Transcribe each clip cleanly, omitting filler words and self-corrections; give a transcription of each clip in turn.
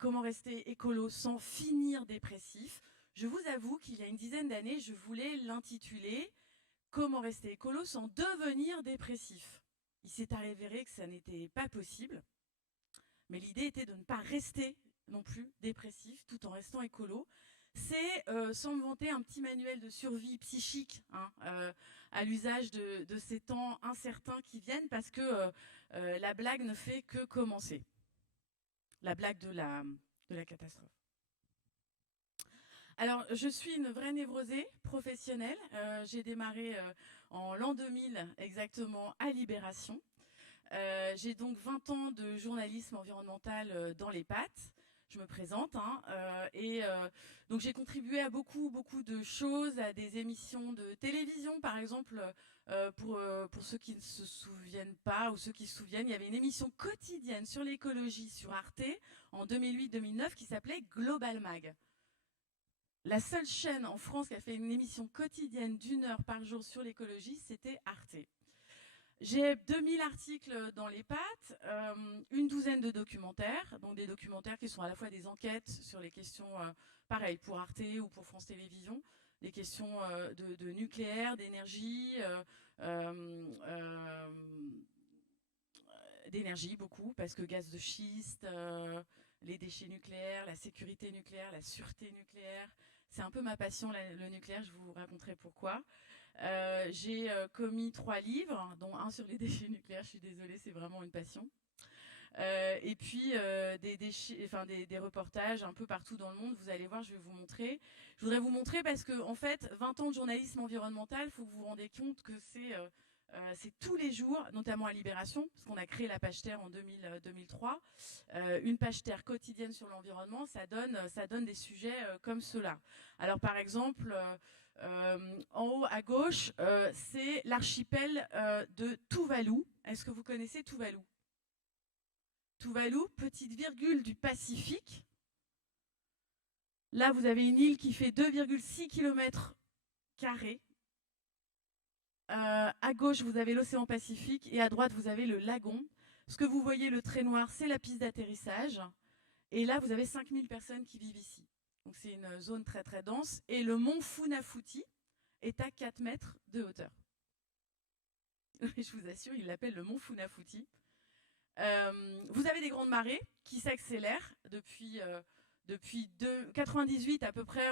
comment rester écolo sans finir dépressif. Je vous avoue qu'il y a une dizaine d'années, je voulais l'intituler « Comment rester écolo sans devenir dépressif ». Il s'est avéré que ça n'était pas possible, mais l'idée était de ne pas rester non plus dépressif tout en restant écolo. C'est, sans me vanter, un petit manuel de survie psychique à l'usage de ces temps incertains qui viennent, parce que la blague ne fait que commencer. La blague de la catastrophe. Alors, je suis une vraie névrosée professionnelle. J'ai démarré en l'an 2000 exactement à Libération. J'ai donc 20 ans de journalisme environnemental dans les pattes. Je me présente. Donc j'ai contribué à beaucoup de choses, à des émissions de télévision, par exemple, pour ceux qui ne se souviennent pas ou ceux qui se souviennent, il y avait une émission quotidienne sur l'écologie sur Arte en 2008-2009 qui s'appelait Global Mag. La seule chaîne en France qui a fait une émission quotidienne d'1 heure par jour sur l'écologie, c'était Arte. J'ai 2000 articles dans les pattes, une douzaine de documentaires, donc des documentaires qui sont à la fois des enquêtes sur les questions, pareil, pour Arte ou pour France Télévisions, des questions de nucléaire, d'énergie, d'énergie beaucoup, parce que gaz de schiste, les déchets nucléaires, la sécurité nucléaire, la sûreté nucléaire, c'est un peu ma passion, le nucléaire, je vous raconterai pourquoi. J'ai commis 3 livres, dont un sur les déchets nucléaires, je suis désolée, c'est vraiment une passion. Et puis des reportages un peu partout dans le monde, vous allez voir, je vais vous montrer. Je voudrais vous montrer parce que, en fait, 20 ans de journalisme environnemental, il faut que vous vous rendiez compte que c'est tous les jours, notamment à Libération, parce qu'on a créé la page Terre en 2003, une page Terre quotidienne sur l'environnement, ça donne des sujets comme cela. Alors par exemple, en haut à gauche, c'est l'archipel de Tuvalu. Est-ce que vous connaissez Tuvalu ? Tuvalu, petite virgule du Pacifique. Là, vous avez une île qui fait 2,6 km². À gauche, vous avez l'océan Pacifique et à droite, vous avez le lagon. Ce que vous voyez, le trait noir, c'est la piste d'atterrissage. Et là, vous avez 5000 personnes qui vivent ici. Donc c'est une zone très très dense. Et le mont Funafuti est à 4 mètres de hauteur. Je vous assure, il l'appelle le mont Funafuti. Vous avez des grandes marées qui s'accélèrent depuis 98 à peu près.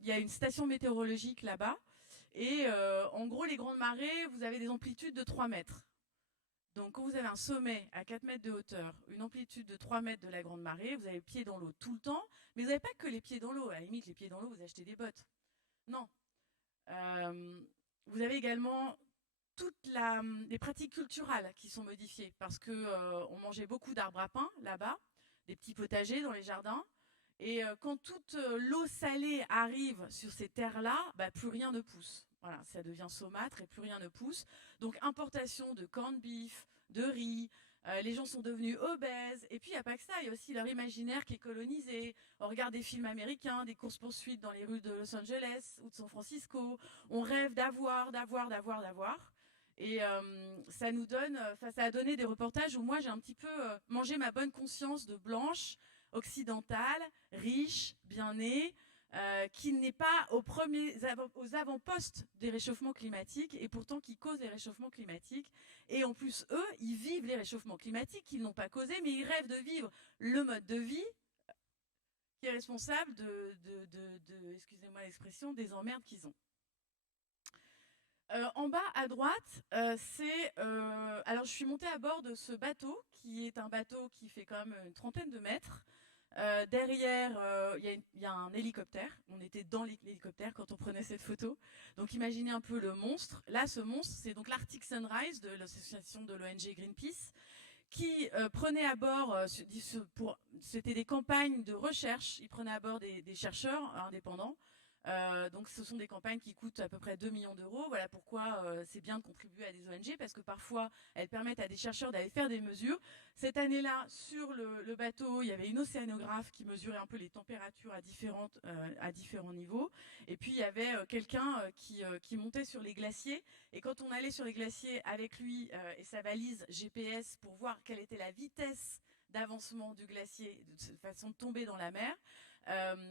Il y a une station météorologique là-bas. Et en gros, les grandes marées, vous avez des amplitudes de 3 mètres. Donc quand vous avez un sommet à 4 mètres de hauteur, une amplitude de 3 mètres de la grande marée, vous avez les pieds dans l'eau tout le temps, mais vous n'avez pas que les pieds dans l'eau. À la limite, les pieds dans l'eau, vous achetez des bottes. Non. Vous avez également toutes les pratiques culturelles qui sont modifiées, parce qu'on mangeait beaucoup d'arbres à pain là-bas, des petits potagers dans les jardins. Et quand toute l'eau salée arrive sur ces terres-là, plus rien ne pousse. Voilà, ça devient saumâtre et plus rien ne pousse. Donc importation de corned beef, de riz, les gens sont devenus obèses. Et puis il n'y a pas que ça, il y a aussi leur imaginaire qui est colonisé. On regarde des films américains, des courses-poursuites dans les rues de Los Angeles ou de San Francisco. On rêve d'avoir. Et ça nous donne, ça a donné des reportages où moi j'ai un petit peu mangé ma bonne conscience de blanche, occidentale, riche, bien née, qui n'est pas aux avant-postes des réchauffements climatiques et pourtant qui cause les réchauffements climatiques. Et en plus, eux, ils vivent les réchauffements climatiques qu'ils n'ont pas causés, mais ils rêvent de vivre le mode de vie qui est responsable excusez-moi l'expression, des emmerdes qu'ils ont. En bas à droite, alors je suis montée à bord de ce bateau, qui est un bateau qui fait quand même une trentaine de mètres. Derrière, il y a un hélicoptère. On était dans l'hélicoptère quand on prenait cette photo. Donc imaginez un peu le monstre. Là, ce monstre, c'est donc l'Arctic Sunrise de l'association de l'ONG Greenpeace, qui prenait à bord, c'était des campagnes de recherche. Ils prenaient à bord des chercheurs indépendants. Donc ce sont des campagnes qui coûtent à peu près 2 millions d'euros. Voilà pourquoi c'est bien de contribuer à des ONG, parce que parfois elles permettent à des chercheurs d'aller faire des mesures. Cette année-là, sur le bateau, il y avait une océanographe qui mesurait un peu les températures à différents niveaux. Et puis il y avait quelqu'un qui montait sur les glaciers. Et quand on allait sur les glaciers avec lui et sa valise GPS pour voir quelle était la vitesse d'avancement du glacier, de façon de tomber dans la mer.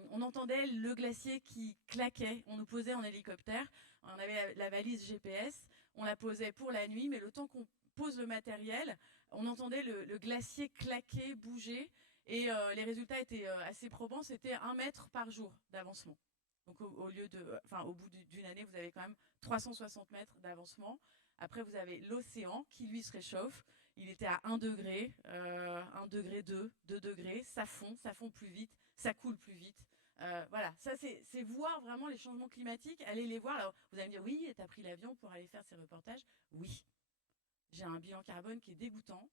On entendait le glacier qui claquait. On nous posait en hélicoptère. On avait la valise GPS. On la posait pour la nuit, mais le temps qu'on pose le matériel, on entendait le glacier claquer, bouger. Et les résultats étaient assez probants. C'était 1 mètre par jour d'avancement. Donc au bout d'une année, vous avez quand même 360 mètres d'avancement. Après, vous avez l'océan qui, lui, se réchauffe. Il était à 1 degré, 1 degré 2 degrés. Ça fond plus vite, ça coule plus vite. Voilà, ça c'est voir vraiment les changements climatiques. Allez les voir. Alors, vous allez me dire, oui, t'as pris l'avion pour aller faire ces reportages. Oui, j'ai un bilan carbone qui est dégoûtant,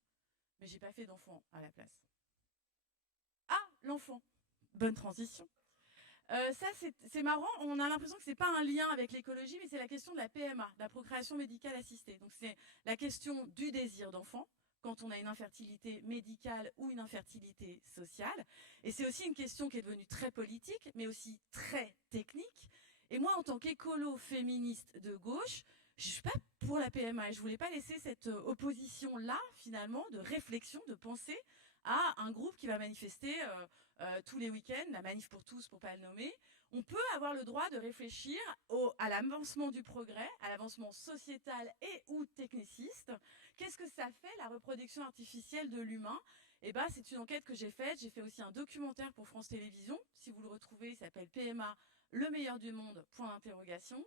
mais j'ai pas fait d'enfant à la place. Ah, l'enfant. Bonne transition. Ça, c'est marrant. On a l'impression que c'est pas un lien avec l'écologie, mais c'est la question de la PMA, de la procréation médicale assistée. Donc, c'est la question du désir d'enfant quand on a une infertilité médicale ou une infertilité sociale. Et c'est aussi une question qui est devenue très politique, mais aussi très technique. Et moi, en tant qu'écolo féministe de gauche, je suis pas pour la PMA. Et je voulais pas laisser cette opposition-là, finalement, de réflexion, de pensée à un groupe qui va manifester tous les week-ends, la manif pour tous, pour pas le nommer. On peut avoir le droit de réfléchir à l'avancement du progrès, à l'avancement sociétal et ou techniciste. Qu'est-ce que ça fait, la reproduction artificielle de l'humain? Eh ben, c'est une enquête que j'ai faite. J'ai fait aussi un documentaire pour France Télévisions. Si vous le retrouvez, il s'appelle PMA, le meilleur du monde, point d'interrogation,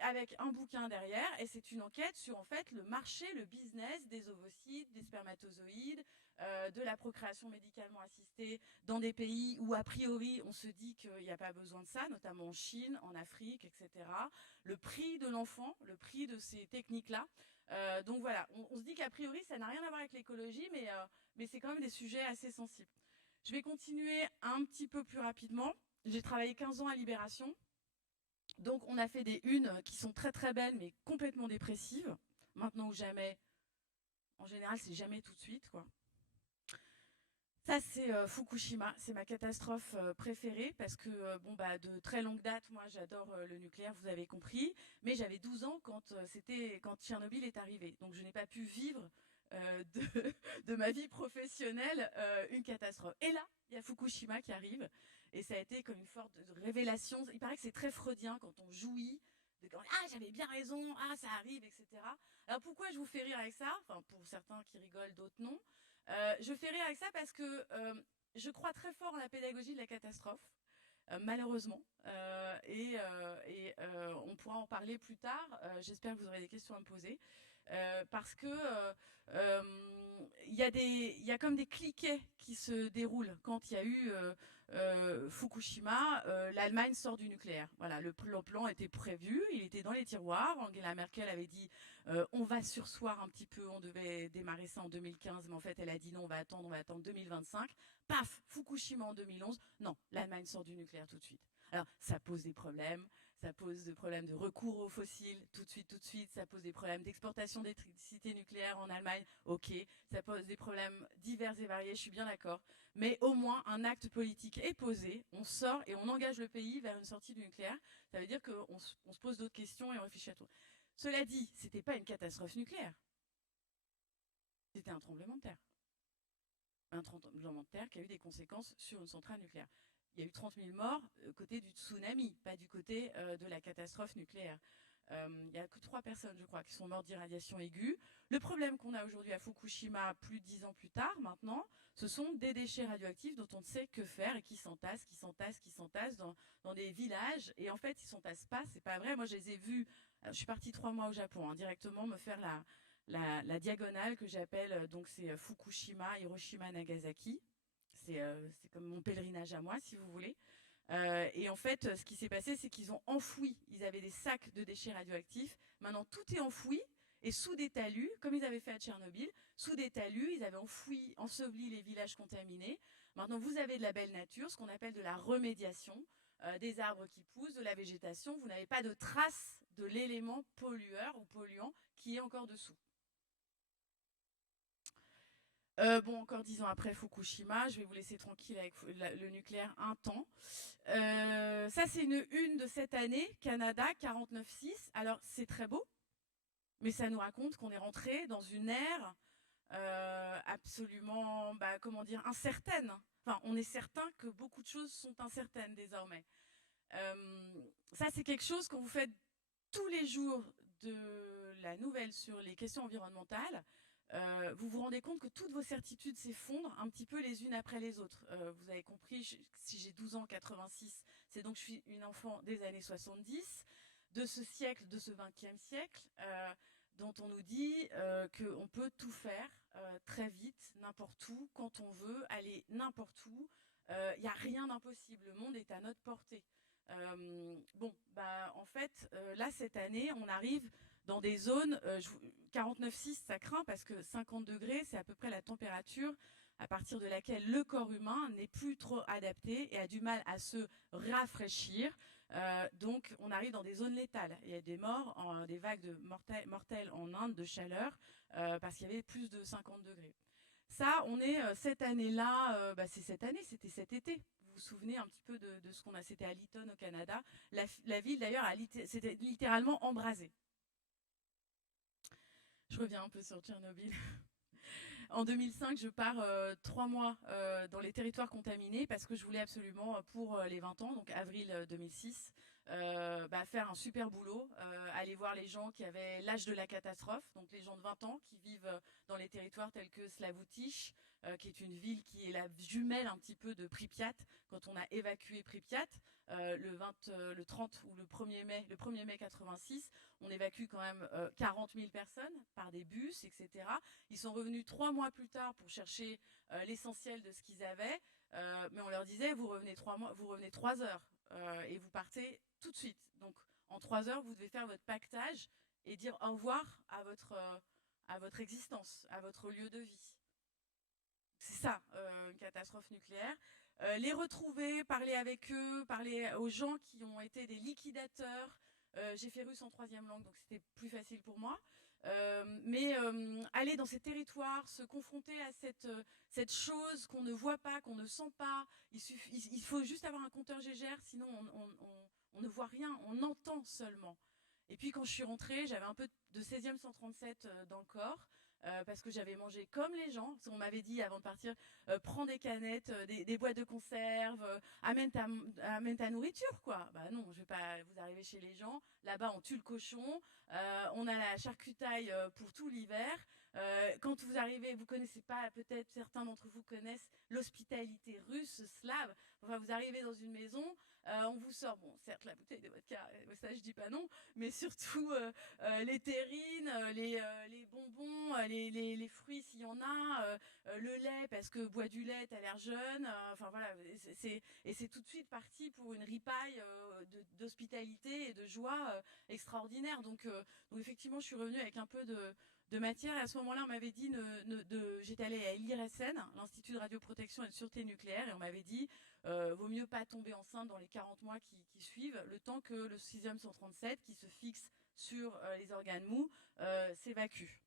avec un bouquin derrière. Et c'est une enquête sur, en fait, le marché, le business des ovocytes, des spermatozoïdes, de la procréation médicalement assistée dans des pays où, a priori, on se dit qu'il n'y a pas besoin de ça, notamment en Chine, en Afrique, etc. Le prix de l'enfant, le prix de ces techniques-là. Donc voilà, on se dit qu'a priori, ça n'a rien à voir avec l'écologie, mais c'est quand même des sujets assez sensibles. Je vais continuer un petit peu plus rapidement. J'ai travaillé 15 ans à Libération. Donc on a fait des unes qui sont très très belles, mais complètement dépressives. Maintenant ou jamais. En général, c'est jamais tout de suite, quoi. Ça, c'est Fukushima. C'est ma catastrophe préférée parce que, de très longue date, moi, j'adore le nucléaire, vous avez compris. Mais j'avais 12 ans quand Tchernobyl est arrivé. Donc, je n'ai pas pu vivre de ma vie professionnelle une catastrophe. Et là, il y a Fukushima qui arrive. Et ça a été comme une sorte de révélation. Il paraît que c'est très freudien quand on jouit. Ah, j'avais bien raison, ah, ça arrive, etc. Alors, pourquoi je vous fais rire avec ça? Enfin, pour certains qui rigolent, d'autres non. Je fais rire avec ça parce que je crois très fort en la pédagogie de la catastrophe, malheureusement. On pourra en parler plus tard. J'espère que vous aurez des questions à me poser. Parce que il y a comme des cliquets qui se déroulent quand il y a eu Fukushima. L'Allemagne sort du nucléaire. Voilà, le plan était prévu, il était dans les tiroirs. Angela Merkel avait dit on va surseoir un petit peu, on devait démarrer ça en 2015, mais en fait elle a dit non, on va attendre 2025. Paf, Fukushima en 2011. Non, l'Allemagne sort du nucléaire tout de suite. Alors, ça pose des problèmes. Ça pose des problèmes de recours aux fossiles, tout de suite. Ça pose des problèmes d'exportation d'électricité nucléaire en Allemagne, ok. Ça pose des problèmes divers et variés, je suis bien d'accord. Mais au moins, un acte politique est posé. On sort et on engage le pays vers une sortie du nucléaire. Ça veut dire qu'on se pose d'autres questions et on réfléchit à tout. Cela dit, c'était pas une catastrophe nucléaire. C'était un tremblement de terre. Un tremblement de terre qui a eu des conséquences sur une centrale nucléaire. Il y a eu 30 000 morts côté du tsunami, pas du côté de la catastrophe nucléaire. Il n'y a que 3 personnes, je crois, qui sont mortes d'irradiation aiguë. Le problème qu'on a aujourd'hui à Fukushima, plus de 10 ans plus tard maintenant, ce sont des déchets radioactifs dont on ne sait que faire et qui s'entassent dans des villages. Et en fait, ils ne s'entassent pas, c'est pas vrai. Moi, je les ai vus, je suis partie 3 mois au Japon, directement me faire la diagonale que j'appelle, donc c'est Fukushima, Hiroshima, Nagasaki. C'est comme mon pèlerinage à moi, si vous voulez. Et en fait, ce qui s'est passé, c'est qu'ils ont enfoui. Ils avaient des sacs de déchets radioactifs. Maintenant, tout est enfoui. Et sous des talus, comme ils avaient fait à Tchernobyl, sous des talus, ils avaient enseveli les villages contaminés. Maintenant, vous avez de la belle nature, ce qu'on appelle de la remédiation, des arbres qui poussent, de la végétation. Vous n'avez pas de traces de l'élément pollueur ou polluant qui est encore dessous. Encore 10 ans après Fukushima, je vais vous laisser tranquille avec le nucléaire un temps. Ça, c'est une de cette année, Canada, 49.6. Alors, c'est très beau, mais ça nous raconte qu'on est rentré dans une ère absolument, comment dire, incertaine. Enfin, on est certain que beaucoup de choses sont incertaines désormais. Ça, c'est quelque chose quand vous faites tous les jours de la nouvelle sur les questions environnementales, vous vous rendez compte que toutes vos certitudes s'effondrent un petit peu les unes après les autres. Vous avez compris, si j'ai 12 ans, 86, c'est donc je suis une enfant des années 70, de ce siècle, de ce 20e siècle, dont on nous dit qu'on peut tout faire très vite, n'importe où, quand on veut, aller n'importe où. Il n'y a rien d'impossible, le monde est à notre portée. En fait, là, cette année, on arrive dans des zones, 49,6, ça craint parce que 50 degrés, c'est à peu près la température à partir de laquelle le corps humain n'est plus trop adapté et a du mal à se rafraîchir. Donc, on arrive dans des zones létales. Il y a des morts, des vagues mortelles en Inde de chaleur parce qu'il y avait plus de 50 degrés. Ça, on est cette année-là, c'est cette année, c'était cet été. Vous vous souvenez un petit peu de ce qu'on a, c'était à Lytton au Canada. La ville d'ailleurs, c'était littéralement embrasée. Je reviens un peu sur Tchernobyl. En 2005, je pars 3 mois dans les territoires contaminés parce que je voulais absolument, pour les 20 ans, donc avril 2006, faire un super boulot, aller voir les gens qui avaient l'âge de la catastrophe, donc les gens de 20 ans qui vivent dans les territoires tels que Slavutich, qui est une ville qui est la jumelle un petit peu de Pripyat. Quand on a évacué Pripyat, le 30 ou le 1er mai 86, on évacue quand même 40 000 personnes par des bus, etc. Ils sont revenus 3 mois plus tard pour chercher l'essentiel de ce qu'ils avaient, mais on leur disait vous revenez 3 heures et vous partez tout de suite. Donc en 3 heures, vous devez faire votre pactage et dire au revoir à votre existence, à votre lieu de vie. C'est ça, une catastrophe nucléaire. Les retrouver, parler avec eux, parler aux gens qui ont été des liquidateurs. J'ai fait russe en 3e langue, donc c'était plus facile pour moi. Mais aller dans ces territoires, se confronter à cette chose qu'on ne voit pas, qu'on ne sent pas, il faut juste avoir un compteur Gégère, sinon on ne voit rien, on entend seulement. Et puis quand je suis rentrée, j'avais un peu de 16e 137 dans le corps. Parce que j'avais mangé comme les gens. On m'avait dit avant de partir, prends des canettes, des boîtes de conserve, amène ta nourriture, quoi. Bah non, je vais pas vous arriver chez les gens. Là-bas, on tue le cochon, on a la charcutaille pour tout l'hiver. Quand vous arrivez, vous connaissez pas, peut-être certains d'entre vous connaissent l'hospitalité russe, slave. Enfin, vous arrivez dans une maison, on vous sort, bon, certes la bouteille de vodka, ça je dis pas non, mais surtout les terrines, les bonbons, les fruits s'il y en a, le lait parce que bois du lait, t'as l'air jeune. Enfin voilà, c'est tout de suite parti pour une ripaille d'hospitalité et de joie extraordinaire. Donc effectivement, je suis revenue avec un peu de matière. Et à ce moment-là, on m'avait dit, j'étais allée à l'IRSN, l'Institut de radioprotection et de sûreté nucléaire, et on m'avait dit, vaut mieux pas tomber enceinte dans les 40 mois qui suivent, le temps que le 6e 137, qui se fixe sur les organes mous, s'évacue.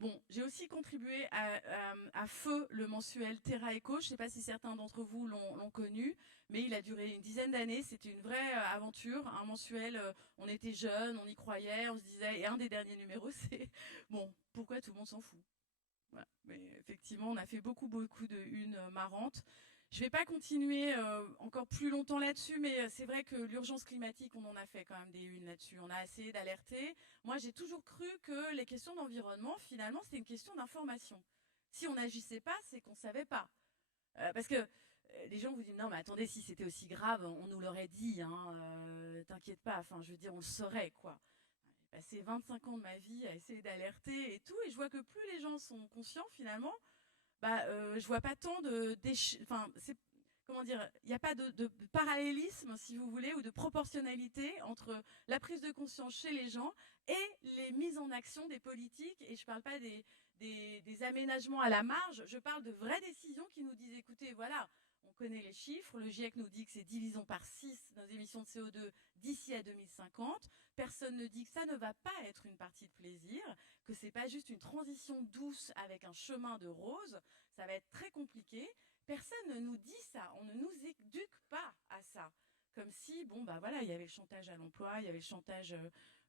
Bon, j'ai aussi contribué à Feu, le mensuel Terra Eco. Je ne sais pas si certains d'entre vous l'ont connu, mais il a duré une dizaine d'années. C'était une vraie aventure, un mensuel. On était jeunes, on y croyait, on se disait. Et un des derniers numéros, c'est bon, pourquoi tout le monde s'en fout? Voilà. Mais effectivement, on a fait beaucoup de unes marrantes. Je ne vais pas continuer encore plus longtemps là-dessus, mais c'est vrai que l'urgence climatique, on en a fait quand même des unes là-dessus. On a essayé d'alerter. Moi, j'ai toujours cru que les questions d'environnement, finalement, c'est une question d'information. Si on n'agissait pas, c'est qu'on ne savait pas. Parce que les gens vous disent non, mais attendez, si c'était aussi grave, on nous l'aurait dit. Hein, t'inquiète pas. Enfin, je veux dire, on le saurait, quoi. J'ai passé 25 ans de ma vie à essayer d'alerter et tout, et je vois que plus les gens sont conscients, finalement, je vois pas tant enfin, comment dire, il n'y a pas de parallélisme, si vous voulez, ou de proportionnalité entre la prise de conscience chez les gens et les mises en action des politiques. Et je ne parle pas des aménagements à la marge, je parle de vraies décisions qui nous disent, écoutez, voilà, on connaît les chiffres, le GIEC nous dit que c'est divisons par 6 nos émissions de CO2 d'ici à 2050. Personne ne dit que ça ne va pas être une partie de plaisir, que c'est pas juste une transition douce avec un chemin de rose, ça va être très compliqué. Personne ne nous dit ça, on ne nous éduque pas à ça. Comme si, bon, voilà, il y avait le chantage à l'emploi, il y avait le chantage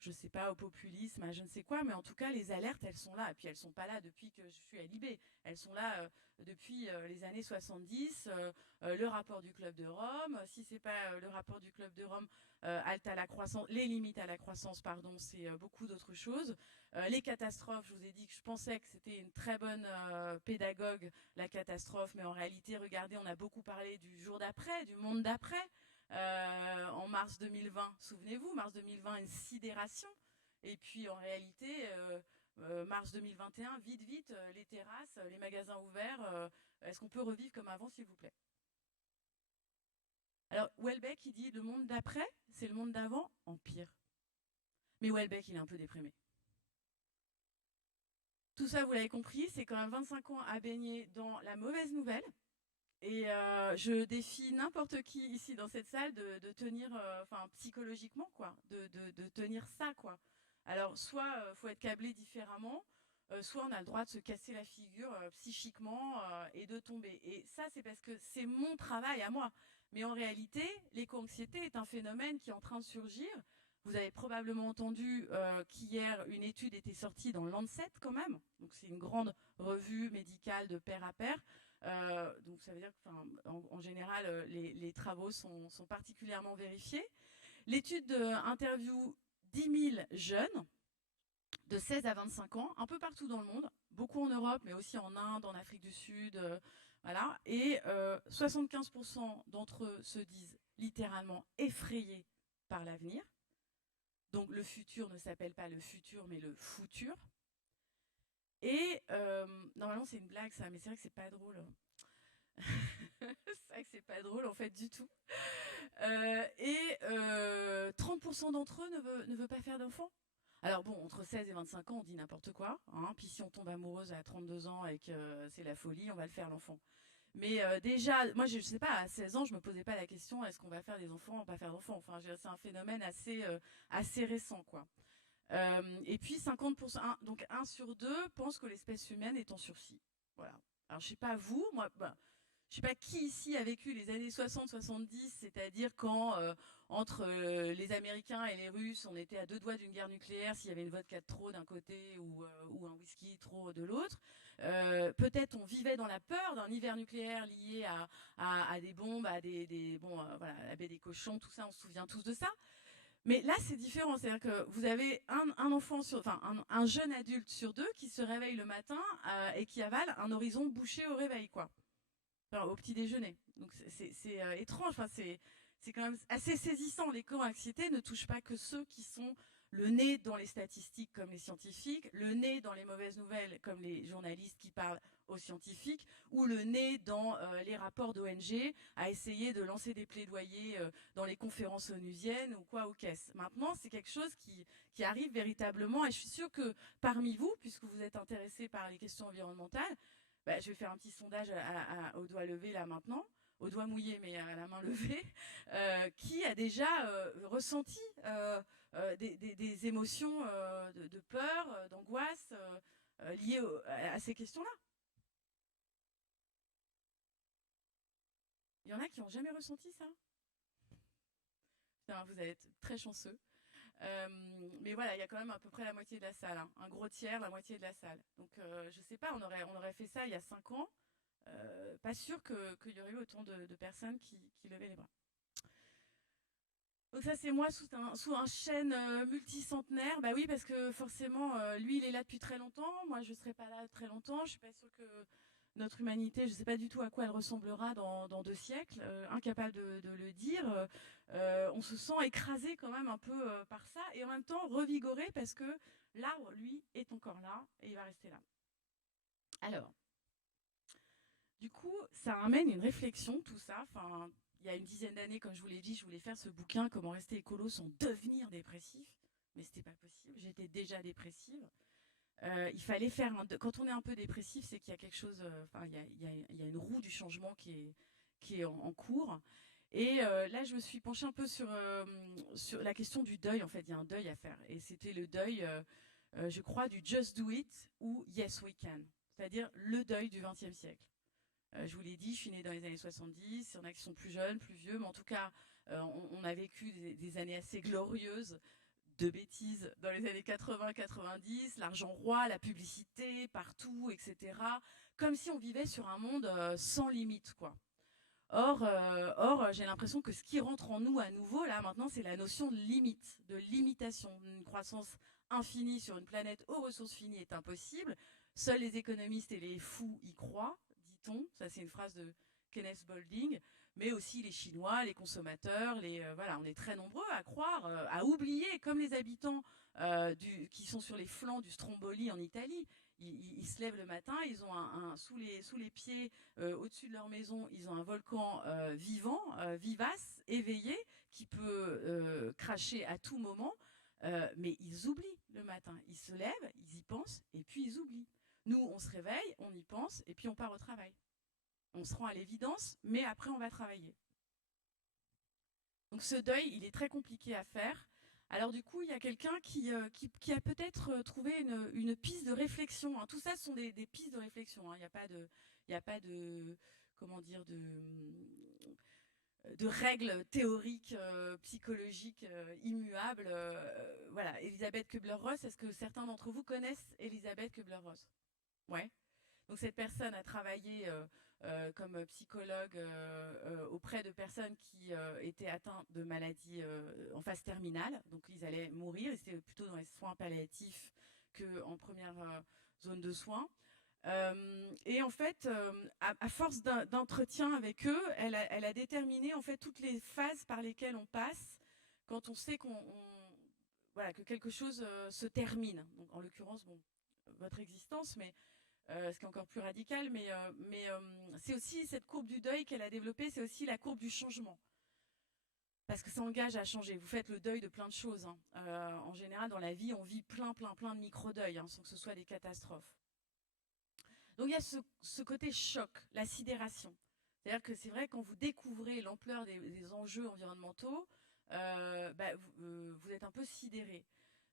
je sais pas, au populisme, à je ne sais quoi, mais en tout cas, les alertes, elles sont là. Et puis, elles sont pas là depuis que je suis à l'IB. Elles sont là depuis les années 70. Le rapport du Club de Rome. Si c'est pas le rapport du Club de Rome, halte à la croissance, les limites à la croissance, pardon, c'est beaucoup d'autres choses. Les catastrophes, je vous ai dit que je pensais que c'était une très bonne pédagogue, la catastrophe, mais en réalité, regardez, on a beaucoup parlé du jour d'après, du monde d'après. En mars 2020, souvenez-vous, mars 2020, une sidération. Et puis en réalité, mars 2021, vite, vite, les terrasses, les magasins ouverts, est-ce qu'on peut revivre comme avant, s'il vous plaît? Alors, Houellebecq, il dit le monde d'après, c'est le monde d'avant en pire. Mais Houellebecq, il est un peu déprimé. Tout ça, vous l'avez compris, c'est quand même 25 ans à baigner dans la mauvaise nouvelle. Et je défie n'importe qui ici dans cette salle de tenir, enfin psychologiquement quoi, de tenir ça quoi. Alors soit faut être câblé différemment, soit on a le droit de se casser la figure psychiquement et de tomber. Et ça c'est parce que c'est mon travail à moi. Mais en réalité, l'éco-anxiété est un phénomène qui est en train de surgir. Vous avez probablement entendu qu'hier une étude était sortie dans Lancet quand même. Donc c'est une grande revue médicale de pair à pair. Donc ça veut dire qu'en général, les travaux sont particulièrement vérifiés. L'étude interview 10 000 jeunes de 16 à 25 ans, un peu partout dans le monde, beaucoup en Europe, mais aussi en Inde, en Afrique du Sud, voilà. Et 75% d'entre eux se disent littéralement effrayés par l'avenir. Donc le futur ne s'appelle pas le futur, mais le futur. Et normalement c'est une blague ça, mais c'est vrai que c'est pas drôle. C'est vrai que c'est pas drôle en fait du tout. Et 30% d'entre eux ne veut pas faire d'enfant. Alors bon, entre 16 et 25 ans, on dit n'importe quoi. Hein. Puis si on tombe amoureuse à 32 ans et que c'est la folie, on va le faire l'enfant. Mais déjà, moi je sais pas, à 16 ans, je me posais pas la question est-ce qu'on va faire des enfants ou pas faire d'enfants. Enfin, c'est un phénomène assez récent, quoi. Et puis 50%, donc 1 sur 2 pense que l'espèce humaine est en sursis. Voilà. Alors je sais pas vous, moi, je sais pas qui ici a vécu les années 60-70, c'est-à-dire quand entre les Américains et les Russes, on était à 2 doigts d'une guerre nucléaire s'il y avait une vodka de trop d'un côté ou un whisky trop de l'autre. Peut-être on vivait dans la peur d'un hiver nucléaire lié à des bombes, à voilà, la baie des cochons, tout ça, on se souvient tous de ça. Mais là, c'est différent. C'est-à-dire que vous avez un enfant un jeune adulte sur 2 qui se réveille le matin et qui avale un horizon bouché au réveil, quoi. Enfin, au petit déjeuner. Donc c'est étrange. Enfin, c'est quand même assez saisissant. L'éco-anxiété ne touche pas que ceux qui sont le nez dans les statistiques comme les scientifiques, le nez dans les mauvaises nouvelles comme les journalistes qui parlent aux scientifiques, ou le nez dans les rapports d'ONG à essayer de lancer des plaidoyers dans les conférences onusiennes ou quoi aux caisses. Maintenant, c'est quelque chose qui arrive véritablement et je suis sûre que parmi vous, puisque vous êtes intéressés par les questions environnementales, je vais faire un petit sondage au doigt levé là maintenant, au doigt mouillé mais à la main levée, qui a déjà ressenti des émotions de peur, d'angoisse liées à ces questions-là. Il y en a qui n'ont jamais ressenti ça. Putain, vous allez être très chanceux. Mais voilà, il y a quand même à peu près la moitié de la salle, hein. Un gros tiers, la moitié de la salle. Donc je sais pas, on aurait fait ça il y a 5 ans. Pas sûr qu'il y aurait eu autant de personnes qui levaient les bras. Donc ça c'est moi sous un chêne multicentenaire. Bah oui parce que forcément lui il est là depuis très longtemps. Moi je serai pas là très longtemps. Je suis pas sûre que notre humanité, je sais pas du tout à quoi elle ressemblera dans 2 siècles. Incapable de le dire. On se sent écrasé quand même un peu par ça et en même temps revigoré parce que l'arbre lui est encore là et il va rester là. Alors. Du coup, ça amène une réflexion, tout ça. Enfin, il y a une dizaine d'années, comme je vous l'ai dit, je voulais faire ce bouquin, Comment rester écolo sans devenir dépressif. Mais c'était pas possible, j'étais déjà dépressive. Il fallait faire quand on est un peu dépressif, c'est qu'il y a quelque chose, il y a une roue du changement qui est en cours. Et là, je me suis penchée un peu sur la question du deuil. En fait, il y a un deuil à faire. Et c'était le deuil, je crois, du Just Do It ou Yes We Can. C'est-à-dire le deuil du XXe siècle. Je vous l'ai dit, je suis née dans les années 70. Il y en a qui sont plus jeunes, plus vieux, mais en tout cas, on a vécu des années assez glorieuses de bêtises dans les années 80-90, l'argent roi, la publicité partout, etc. Comme si on vivait sur un monde sans limite, quoi. Or, j'ai l'impression que ce qui rentre en nous à nouveau, là, maintenant, c'est la notion de limite, de limitation. Une croissance infinie sur une planète aux ressources finies est impossible. Seuls les économistes et les fous y croient, dit-on. Ça, c'est une phrase de Kenneth Boulding. Mais aussi les Chinois, les consommateurs, voilà, on est très nombreux à croire, à oublier, comme les habitants qui sont sur les flancs du Stromboli en Italie. Ils se lèvent le matin, ils ont sous les pieds, au-dessus de leur maison, ils ont un volcan vivant, vivace, éveillé, qui peut cracher à tout moment. Mais ils oublient le matin. Ils se lèvent, ils y pensent, et puis ils oublient. Nous, on se réveille, on y pense, et puis on part au travail. On se rend à l'évidence, mais après, on va travailler. Donc ce deuil, il est très compliqué à faire. Alors du coup, il y a quelqu'un qui a peut-être trouvé une piste de réflexion. Hein. Tout ça, ce sont des pistes de réflexion. Hein. Il n'y a pas de comment dire, de règles théoriques, psychologiques immuables. Voilà, Elisabeth Kubler-Ross, est-ce que certains d'entre vous connaissent Elisabeth Kubler-Ross? Ouais. Donc cette personne a travaillé comme psychologue auprès de personnes qui étaient atteintes de maladies en phase terminale. Donc ils allaient mourir, et c'était plutôt dans les soins palliatifs qu'en première zone de soins. Et en fait, à force d'entretien avec eux, elle a déterminé en fait toutes les phases par lesquelles on passe quand on sait voilà, que quelque chose se termine. Donc, en l'occurrence, bon, votre existence, mais ce qui est encore plus radical, mais c'est aussi cette courbe du deuil qu'elle a développée, c'est aussi la courbe du changement. Parce que ça engage à changer. Vous faites le deuil de plein de choses. Hein. En général, dans la vie, on vit plein de micro-deuils, hein, sans que ce soit des catastrophes. Donc il y a ce côté choc, la sidération. C'est-à-dire que c'est vrai, quand vous découvrez l'ampleur des enjeux environnementaux, vous êtes un peu sidéré.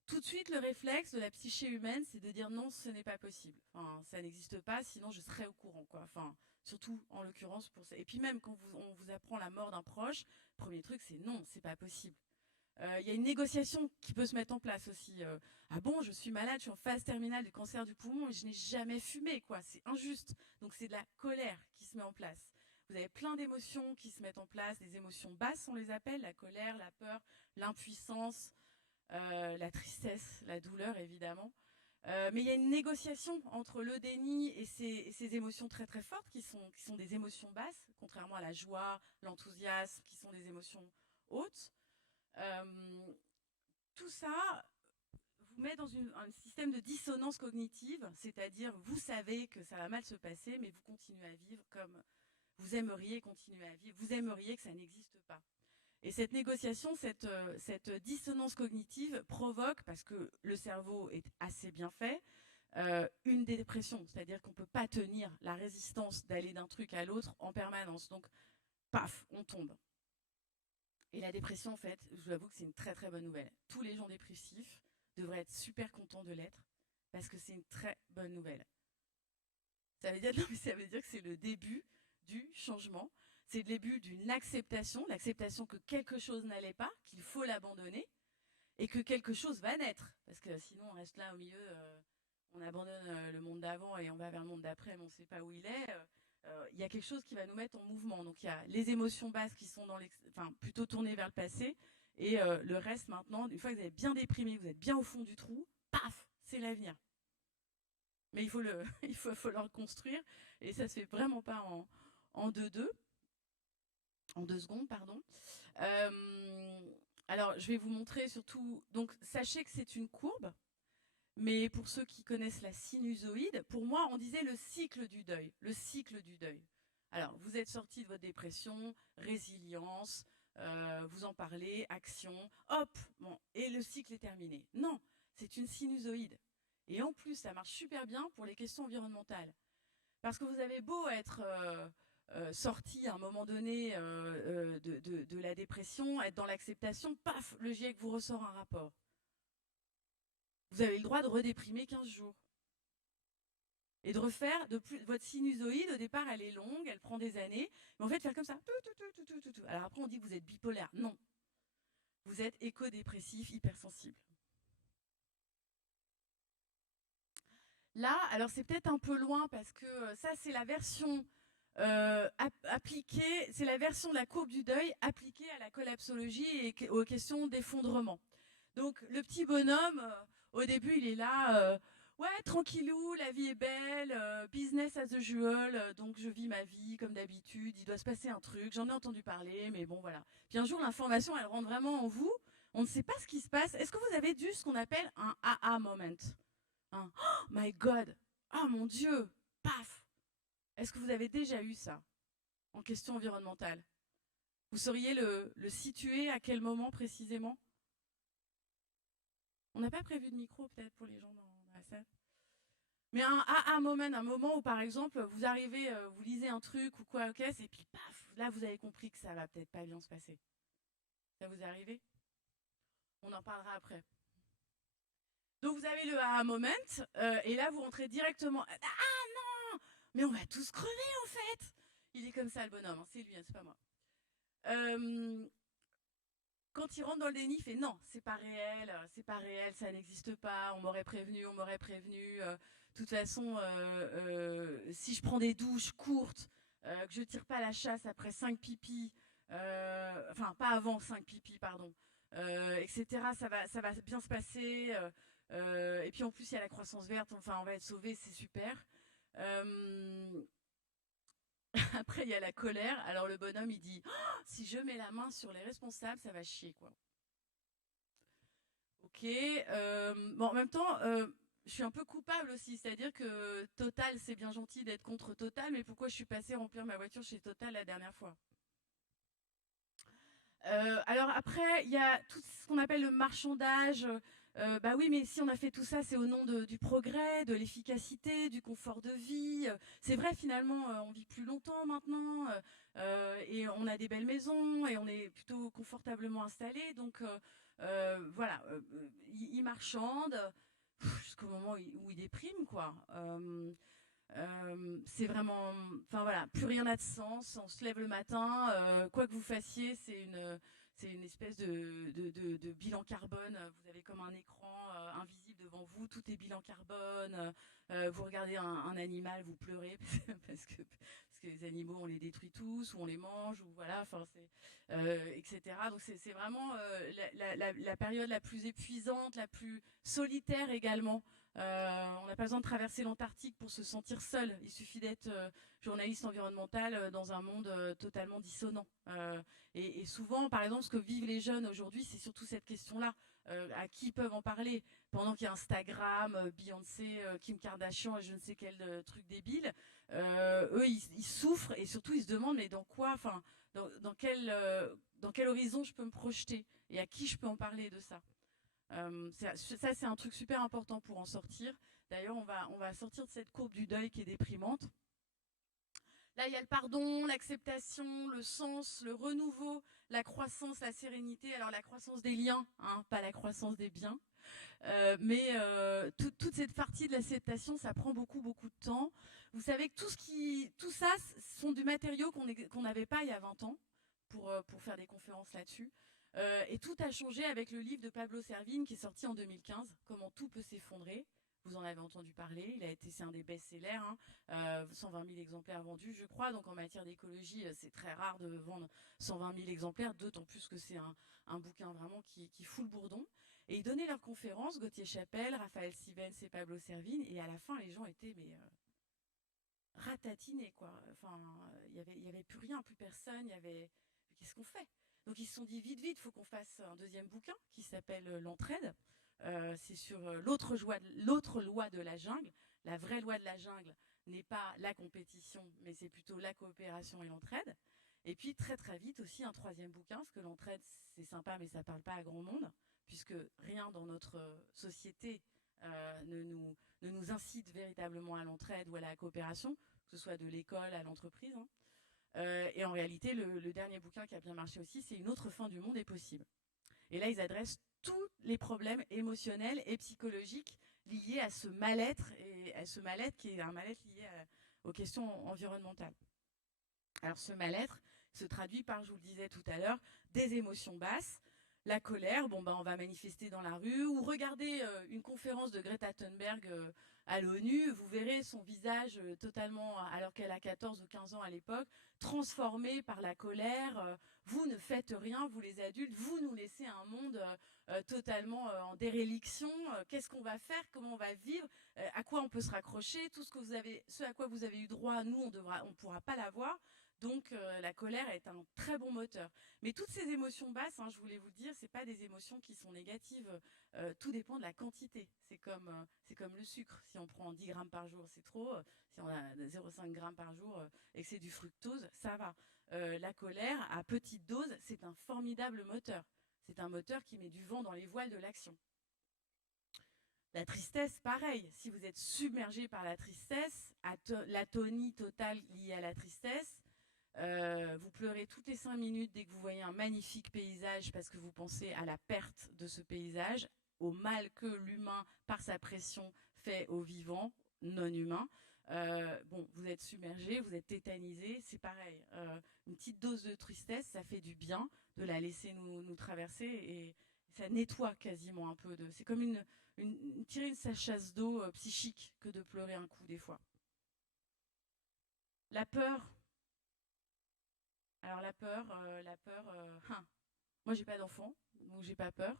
Tout de suite, le réflexe de la psyché humaine, c'est de dire non, ce n'est pas possible. Enfin, ça n'existe pas, sinon je serais au courant, quoi. Enfin, surtout en l'occurrence pour ça. Et puis même quand on vous apprend la mort d'un proche, premier truc, c'est non, c'est pas possible. Il y a une négociation qui peut se mettre en place aussi. Ah bon, je suis malade, je suis en phase terminale du cancer du poumon et je n'ai jamais fumé, quoi. C'est injuste. Donc c'est de la colère qui se met en place. Vous avez plein d'émotions qui se mettent en place, des émotions basses, on les appelle, la colère, la peur, l'impuissance, la tristesse, la douleur, évidemment. Mais il y a une négociation entre le déni et ces émotions très très fortes qui sont des émotions basses, contrairement à la joie, l'enthousiasme, qui sont des émotions hautes. Tout ça vous met dans un système de dissonance cognitive, c'est-à-dire vous savez que ça va mal se passer, mais vous continuez à vivre comme vous aimeriez continuer à vivre, vous aimeriez que ça n'existe pas. Et cette négociation, cette dissonance cognitive provoque, parce que le cerveau est assez bien fait, une dépression, c'est-à-dire qu'on ne peut pas tenir la résistance d'aller d'un truc à l'autre en permanence. Donc, paf, on tombe. Et la dépression, en fait, je vous avoue que c'est une très très bonne nouvelle. Tous les gens dépressifs devraient être super contents de l'être, parce que c'est une très bonne nouvelle. Ça veut dire, non, mais ça veut dire que c'est le début du changement. C'est le début d'une acceptation, l'acceptation que quelque chose n'allait pas, qu'il faut l'abandonner, et que quelque chose va naître. Parce que sinon, on reste là au milieu, on abandonne le monde d'avant et on va vers le monde d'après, mais on ne sait pas où il est. Il y a quelque chose qui va nous mettre en mouvement. Donc il y a les émotions basses qui sont plutôt tournées vers le passé, et le reste maintenant, une fois que vous êtes bien déprimé, vous êtes bien au fond du trou, paf, c'est l'avenir. Mais il faut le reconstruire, et ça se fait vraiment pas en deux secondes, pardon. Alors, je vais vous montrer surtout. Donc, sachez que c'est une courbe, mais pour ceux qui connaissent la sinusoïde, pour moi, on disait le cycle du deuil. Le cycle du deuil. Alors, vous êtes sorti de votre dépression, résilience, vous en parlez, action, hop, bon, et le cycle est terminé. Non, c'est une sinusoïde. Et en plus, ça marche super bien pour les questions environnementales. Parce que vous avez beau être sorti à un moment donné de la dépression, être dans l'acceptation, paf, le GIEC vous ressort un rapport. Vous avez le droit de redéprimer 15 jours. Et de refaire, votre sinusoïde, au départ, elle est longue, elle prend des années, mais en fait, faire comme ça. Alors après, on dit que vous êtes bipolaire. Non. Vous êtes éco-dépressif, hypersensible. Là, alors c'est peut-être un peu loin parce que ça, c'est la version appliquée, c'est la version de la courbe du deuil appliquée à la collapsologie et aux questions d'effondrement. Donc le petit bonhomme, au début, il est là, ouais, tranquillou, la vie est belle, business as usual, donc je vis ma vie comme d'habitude, il doit se passer un truc, j'en ai entendu parler, mais bon, voilà. Puis un jour, l'information, elle rentre vraiment en vous, on ne sait pas ce qui se passe. Est-ce que vous avez dû ce qu'on appelle un aha moment? Un oh my God, ah mon Dieu, paf. Est-ce que vous avez déjà eu ça en question environnementale? Vous sauriez le situer à quel moment précisément? On n'a pas prévu de micro peut-être pour les gens dans la salle. Mais un moment, un moment où par exemple vous arrivez, vous lisez un truc ou quoi, ok, et puis paf, là vous avez compris que ça va peut-être pas bien se passer. Ça vous est arrivé? On en parlera après. Donc vous avez le aha moment, et là vous rentrez directement. Ah non, mais on va tous crever en fait. Il est comme ça le bonhomme, hein, c'est lui, hein, c'est pas moi. Euh, Quand il rentre dans le déni, il fait non, c'est pas réel, ça n'existe pas, on m'aurait prévenu, on m'aurait prévenu. De toute façon, si je prends des douches courtes, que je tire pas la chasse après 5 pipis, enfin pas avant 5 pipis, pardon, etc., ça va bien se passer. Et puis en plus, il y a la croissance verte, enfin on va être sauvés, c'est super. Euh, Après, il y a la colère. Alors le bonhomme, il dit, oh, si je mets la main sur les responsables, ça va chier, quoi. Ok. Bon, en même temps, je suis un peu coupable aussi. C'est-à-dire que Total, c'est bien gentil d'être contre Total, mais pourquoi je suis passée remplir ma voiture chez Total la dernière fois? Alors après, il y a tout ce qu'on appelle le marchandage. Bah oui, mais si on a fait tout ça, c'est au nom du progrès, de l'efficacité, du confort de vie. C'est vrai, finalement, on vit plus longtemps maintenant, et on a des belles maisons et on est plutôt confortablement installés. Donc voilà, il marchande jusqu'au moment où il déprime, quoi. C'est vraiment, enfin voilà, plus rien n'a de sens. On se lève le matin, quoi que vous fassiez, c'est une espèce de bilan carbone. Vous avez comme un écran invisible devant vous, tout est bilan carbone. Vous regardez un animal, vous pleurez parce que les animaux, on les détruit tous, ou on les mange, ou voilà, enfin c'est, etc. Donc c'est vraiment la période la plus épuisante, la plus solitaire également. On n'a pas besoin de traverser l'Antarctique pour se sentir seul. Il suffit d'être journaliste environnemental dans un monde totalement dissonant. Et souvent, par exemple, ce que vivent les jeunes aujourd'hui, c'est surtout cette question-là. À qui ils peuvent en parler? Pendant qu'il y a Instagram, Beyoncé, Kim Kardashian et je ne sais quel truc débile, eux, ils souffrent et surtout, ils se demandent mais dans quoi, enfin, dans quel horizon je peux me projeter et à qui je peux en parler de ça. Ça, c'est un truc super important pour en sortir. D'ailleurs, on va sortir de cette courbe du deuil qui est déprimante. Là, il y a le pardon, l'acceptation, le sens, le renouveau, la croissance, la sérénité. Alors, la croissance des liens, hein, pas la croissance des biens. Mais toute cette partie de l'acceptation, ça prend beaucoup, beaucoup de temps. Vous savez que tout ça, sont du matériau qu'on n'avait pas il y a 20 ans pour faire des conférences là-dessus. Et tout a changé avec le livre de Pablo Servigne qui est sorti en 2015, Comment tout peut s'effondrer. Vous en avez entendu parler, c'est un des best-sellers, hein, 120 000 exemplaires vendus, je crois. Donc en matière d'écologie, c'est très rare de vendre 120 000 exemplaires, d'autant plus que c'est un bouquin vraiment qui fout le bourdon. Et ils donnaient leurs conférences, Gauthier Chapelle, Raphaël Sivens et Pablo Servigne, et à la fin, les gens étaient ratatinés, quoi. Enfin, il y avait plus rien, plus personne, il y avait... Qu'est-ce qu'on fait? Donc ils se sont dit, vite, vite, il faut qu'on fasse un deuxième bouquin qui s'appelle L'entraide. C'est sur l'autre loi de la jungle. La vraie loi de la jungle n'est pas la compétition, mais c'est plutôt la coopération et l'entraide. Et puis très très vite aussi un troisième bouquin, parce que l'entraide c'est sympa, mais ça parle pas à grand monde, puisque rien dans notre société ne nous incite véritablement à l'entraide ou à la coopération, que ce soit de l'école à l'entreprise, hein. Et en réalité, le dernier bouquin qui a bien marché aussi, c'est Une autre fin du monde est possible. Et là, ils adressent tous les problèmes émotionnels et psychologiques liés à ce mal-être, et à ce mal-être qui est un mal-être lié aux questions environnementales. Alors ce mal-être se traduit par, je vous le disais tout à l'heure, des émotions basses, la colère, bon ben on va manifester dans la rue ou regarder une conférence de Greta Thunberg à l'ONU, vous verrez son visage totalement, alors qu'elle a 14 ou 15 ans à l'époque, transformé par la colère. Vous ne faites rien, vous les adultes, vous nous laissez un monde totalement en déréliction. Qu'est-ce qu'on va faire? Comment on va vivre? À quoi on peut se raccrocher? Tout ce à quoi vous avez eu droit, nous, on pourra pas l'avoir. Donc la colère est un très bon moteur. Mais toutes ces émotions basses, hein, je voulais vous le dire, c'est pas des émotions qui sont négatives. Tout dépend de la quantité. C'est comme le sucre. Si on prend 10 grammes par jour, c'est trop. Si on a 0,5 grammes par jour et que c'est du fructose, ça va. La colère, à petite dose, c'est un formidable moteur. C'est un moteur qui met du vent dans les voiles de l'action. La tristesse, pareil. Si vous êtes submergé par la tristesse, l'atonie totale liée à la tristesse, vous pleurez toutes les 5 minutes dès que vous voyez un magnifique paysage parce que vous pensez à la perte de ce paysage, au mal que l'humain, par sa pression, fait au vivant non humain. Bon, vous êtes submergé, vous êtes tétanisé, c'est pareil. Une petite dose de tristesse, ça fait du bien de la laisser nous traverser et ça nettoie quasiment un peu. C'est comme tirer une chasse d'eau psychique que de pleurer un coup des fois. La peur. Alors la peur, moi j'ai pas d'enfant, donc j'ai pas peur.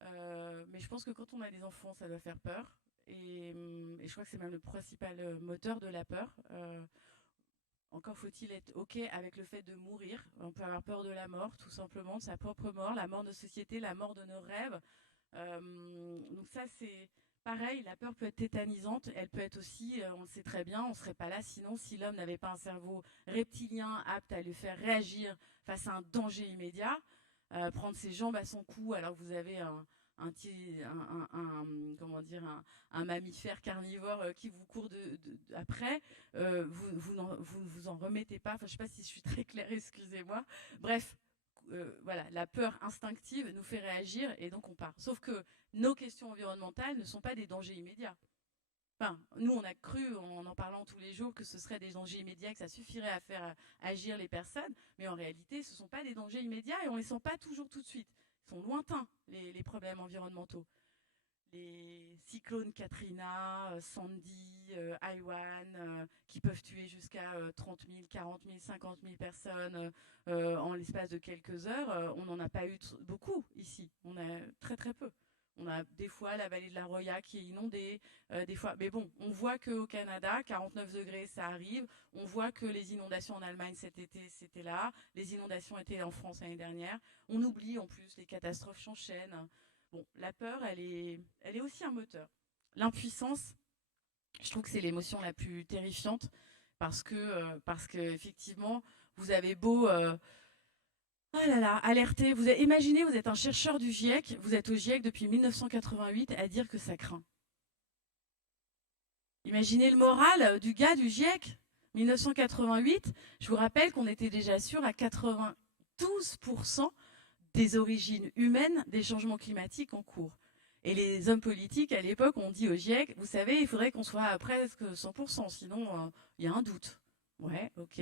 Mais je pense que quand on a des enfants, ça doit faire peur. Et je crois que c'est même le principal moteur de la peur. Encore faut-il être OK avec le fait de mourir. On peut avoir peur de la mort, tout simplement, de sa propre mort, la mort de société, la mort de nos rêves. Donc ça, c'est pareil, la peur peut être tétanisante. Elle peut être aussi, on le sait très bien, on ne serait pas là sinon si l'homme n'avait pas un cerveau reptilien apte à le faire réagir face à un danger immédiat. Prendre ses jambes à son cou alors que vous avez un mammifère carnivore qui vous court après, vous ne vous en remettez pas. Enfin, je ne sais pas si je suis très claire, excusez-moi. Bref, voilà, la peur instinctive nous fait réagir et donc on part. Sauf que nos questions environnementales ne sont pas des dangers immédiats. Enfin, nous, on a cru, en parlant tous les jours, que ce serait des dangers immédiats, que ça suffirait à faire agir les personnes. Mais en réalité, ce ne sont pas des dangers immédiats et on ne les sent pas toujours tout de suite. Ils sont lointains, les problèmes environnementaux. Les cyclones Katrina, Sandy, Haiwan, qui peuvent tuer jusqu'à 30 000, 40 000, 50 000 personnes en l'espace de quelques heures, on n'en a pas eu beaucoup ici. On a très très peu. On a des fois la vallée de la Roya qui est inondée, des fois. Mais bon, on voit qu'au Canada, 49 degrés, ça arrive. On voit que les inondations en Allemagne cet été, c'était là. Les inondations étaient en France l'année dernière. On oublie en plus, les catastrophes s'enchaînent. Bon, la peur, elle est aussi un moteur. L'impuissance, je trouve que c'est l'émotion la plus terrifiante parce que effectivement, vous avez beau oh là là, alerter. Imaginez, vous êtes un chercheur du GIEC, vous êtes au GIEC depuis 1988 à dire que ça craint. Imaginez le moral du gars du GIEC. 1988, je vous rappelle qu'on était déjà sûr à 92% des origines humaines des changements climatiques en cours. Et les hommes politiques, à l'époque, ont dit au GIEC, vous savez, il faudrait qu'on soit à presque 100%, sinon il y a un doute. Ouais, ok.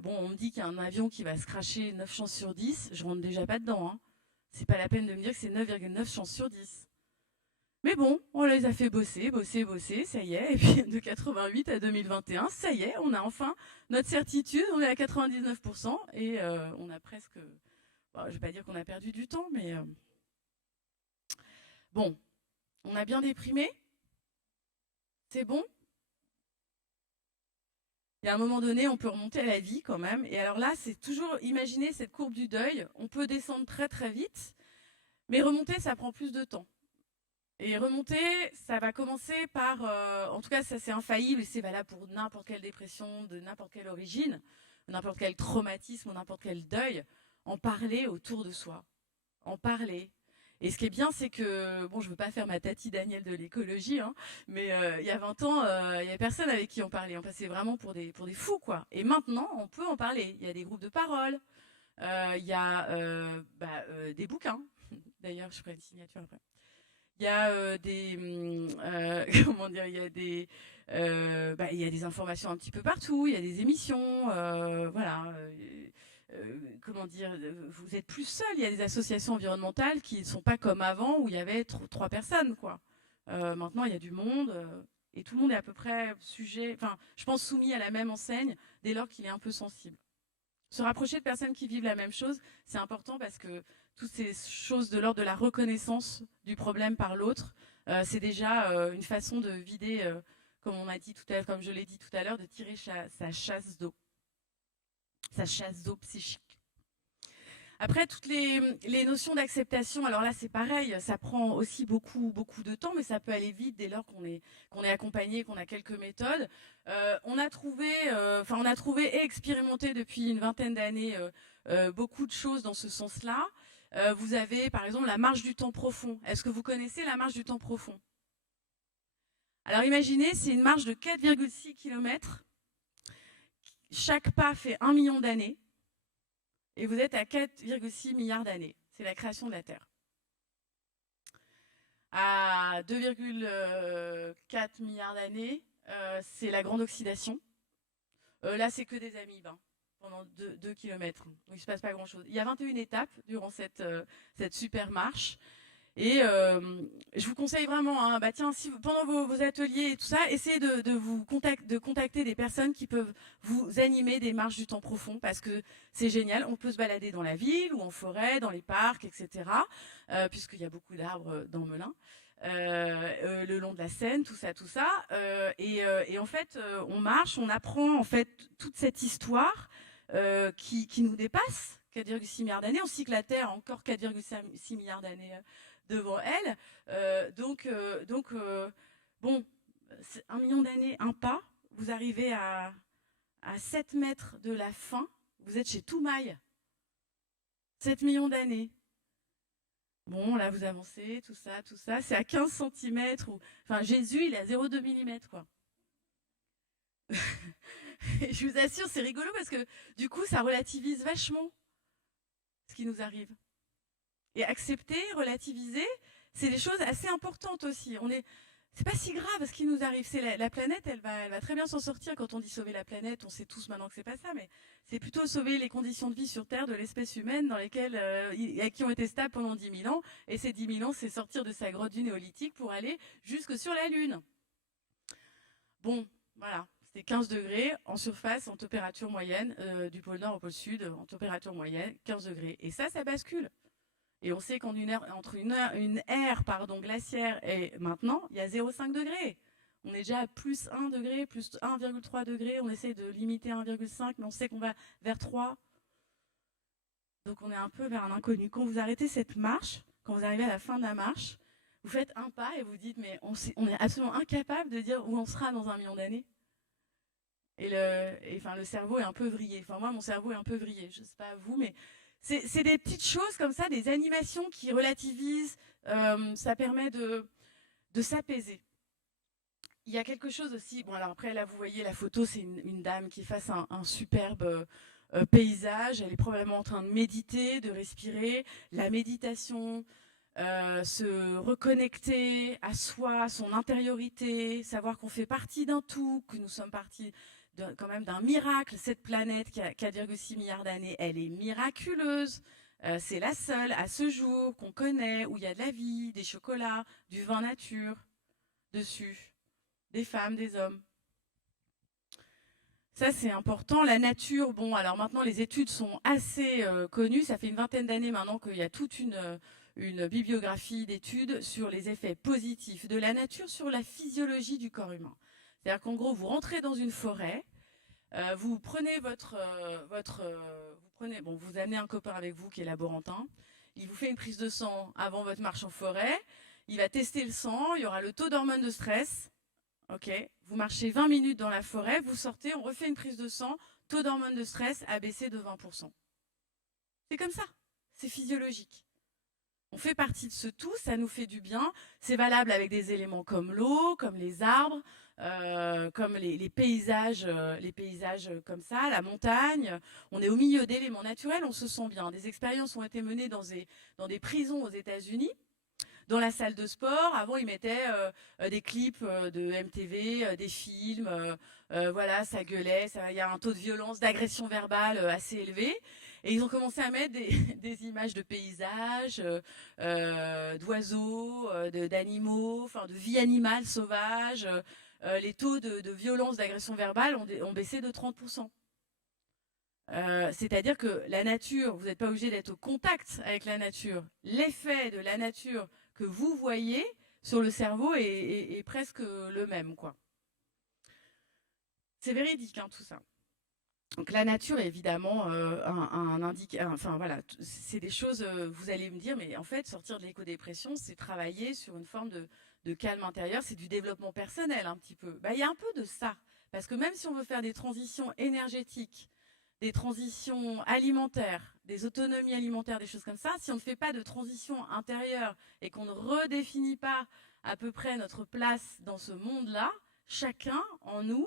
Bon, on me dit qu'il y a un avion qui va se cracher 9 chances sur 10, je rentre déjà pas dedans. Hein. C'est pas la peine de me dire que c'est 9,9 chances sur 10. Mais bon, on les a fait bosser, ça y est. Et puis de 88 à 2021, ça y est, on a enfin notre certitude, on est à 99% et on a presque... Bon, je ne vais pas dire qu'on a perdu du temps, mais... Bon, on a bien déprimé. C'est bon. Et à un moment donné, on peut remonter à la vie quand même. Et alors là, c'est toujours imaginer cette courbe du deuil. On peut descendre très très vite, mais remonter, ça prend plus de temps. Et remonter, ça va commencer par... en tout cas, ça c'est infaillible et c'est valable pour n'importe quelle dépression, de n'importe quelle origine, n'importe quel traumatisme ou n'importe quel deuil. En parler autour de soi. En parler. Et ce qui est bien, c'est que, bon, je ne veux pas faire ma Tati Daniel de l'écologie, hein, mais il y a 20 ans, il n'y avait personne avec qui on parlait. On passait vraiment pour des fous, quoi. Et maintenant, on peut en parler. Il y a des groupes de parole, il y a des bouquins. D'ailleurs, je ferai une signature après. Il y a comment dire, il y a des informations un petit peu partout. Il y a des émissions, voilà. Comment dire, vous êtes plus seul. Il y a des associations environnementales qui ne sont pas comme avant où il y avait 3 personnes, quoi. Maintenant, il y a du monde et tout le monde est à peu près sujet, enfin, je pense soumis à la même enseigne dès lors qu'il est un peu sensible. Se rapprocher de personnes qui vivent la même chose, c'est important parce que toutes ces choses de l'ordre de la reconnaissance du problème par l'autre, c'est déjà une façon de vider, comme on m'a dit tout à l'heure, comme je l'ai dit tout à l'heure, de tirer sa chasse d'eau psychique. Après, toutes les notions d'acceptation, alors là, c'est pareil, ça prend aussi beaucoup de temps, mais ça peut aller vite dès lors qu'on est accompagné, qu'on a quelques méthodes. On a trouvé et expérimenté depuis une vingtaine d'années beaucoup de choses dans ce sens-là. Vous avez, par exemple, la marche du temps profond. Est-ce que vous connaissez la marche du temps profond? Alors imaginez, c'est une marche de 4,6 km. Chaque pas fait 1 million d'années. Et vous êtes à 4,6 milliards d'années. C'est la création de la Terre. À 2,4 milliards d'années, c'est la grande oxydation. Là, c'est que des amibes, pendant 2 km. Donc, il ne se passe pas grand-chose. Il y a 21 étapes durant cette super marche. Et je vous conseille vraiment, tiens, si pendant vos ateliers et tout ça, essayez de contacter des personnes qui peuvent vous animer des marches du temps profond parce que c'est génial. On peut se balader dans la ville ou en forêt, dans les parcs, etc. Puisqu'il y a beaucoup d'arbres dans Melun. Le long de la Seine, tout ça. Et en fait, on marche, on apprend en fait toute cette histoire qui nous dépasse. 4,6 milliards d'années. On sait que la Terre a encore 4,6 milliards d'années devant elle. Bon, 1 million d'années, un pas. Vous arrivez à 7 mètres de la fin. Vous êtes chez Toumaï. 7 millions d'années. Bon, là, vous avancez, tout ça. C'est à 15 cm. Enfin, Jésus, il est à 0,2 mm, quoi. Et je vous assure, c'est rigolo parce que du coup, ça relativise vachement ce qui nous arrive. Et accepter, relativiser, c'est des choses assez importantes aussi. C'est pas si grave ce qui nous arrive. C'est la planète, elle va très bien s'en sortir. Quand on dit sauver la planète, on sait tous maintenant que c'est pas ça, mais c'est plutôt sauver les conditions de vie sur Terre de l'espèce humaine dans lesquelles qui ont été stables pendant 10 000 ans. Et ces 10 000 ans, c'est sortir de sa grotte du néolithique pour aller jusque sur la Lune. Bon, voilà. C'était 15 degrés en surface, en température moyenne, du pôle Nord au pôle Sud, en température moyenne, 15 degrés. Et ça bascule. Et on sait qu'entre une ère glaciaire et maintenant, il y a 0,5 degrés. On est déjà à plus 1 degré, plus 1,3 degré. On essaie de limiter 1,5, mais on sait qu'on va vers 3. Donc on est un peu vers un inconnu. Quand vous arrêtez cette marche, quand vous arrivez à la fin de la marche, vous faites un pas et vous dites, mais on est absolument incapable de dire où on sera dans 1 million d'années. Et le cerveau est un peu vrillé. Enfin, moi, mon cerveau est un peu vrillé. Je ne sais pas vous, mais c'est des petites choses comme ça, des animations qui relativisent. Ça permet de s'apaiser. Il y a quelque chose aussi. Bon, alors après, là, vous voyez la photo, c'est une dame qui est face à un superbe paysage. Elle est probablement en train de méditer, de respirer. La méditation, se reconnecter à soi, à son intériorité, savoir qu'on fait partie d'un tout, que nous sommes partie quand même d'un miracle. Cette planète qui a 4,6 milliards d'années, elle est miraculeuse. C'est la seule à ce jour qu'on connaît où il y a de la vie, des chocolats, du vin nature dessus, des femmes, des hommes. Ça, c'est important. La nature, bon, alors maintenant, les études sont assez connues. Ça fait une vingtaine d'années maintenant qu'il y a toute une bibliographie d'études sur les effets positifs de la nature sur la physiologie du corps humain. C'est-à-dire qu'en gros, vous rentrez dans une forêt, vous prenez vous amenez un copain avec vous qui est laborantin, il vous fait une prise de sang avant votre marche en forêt, il va tester le sang, il y aura le taux d'hormones de stress, ok, vous marchez 20 minutes dans la forêt, vous sortez, on refait une prise de sang, taux d'hormones de stress a baissé de 20%. C'est comme ça, c'est physiologique. On fait partie de ce tout, ça nous fait du bien. C'est valable avec des éléments comme l'eau, comme les arbres, comme les paysages comme ça, la montagne. On est au milieu d'éléments naturels, on se sent bien. Des expériences ont été menées dans des prisons aux États-Unis. Dans la salle de sport, avant ils mettaient des clips de MTV, des films, voilà, ça gueulait, il y a un taux de violence, d'agression verbale assez élevé. Et ils ont commencé à mettre des images de paysages, d'oiseaux, d'animaux, enfin de vie animale sauvage. Les taux de violence, d'agression verbale ont baissé de 30%. C'est-à-dire que la nature, vous n'êtes pas obligé d'être au contact avec la nature. L'effet de la nature que vous voyez sur le cerveau est presque le même, quoi. C'est véridique, hein, tout ça. Donc la nature est évidemment un indicateur. Enfin voilà, c'est des choses. Vous allez me dire, mais en fait, sortir de l'éco-dépression, c'est travailler sur une forme de calme intérieur. C'est du développement personnel un petit peu. Bah, il y a un peu de ça, parce que même si on veut faire des transitions énergétiques, des transitions alimentaires, des autonomies alimentaires, des choses comme ça, si on ne fait pas de transition intérieure et qu'on ne redéfinit pas à peu près notre place dans ce monde-là, chacun en nous,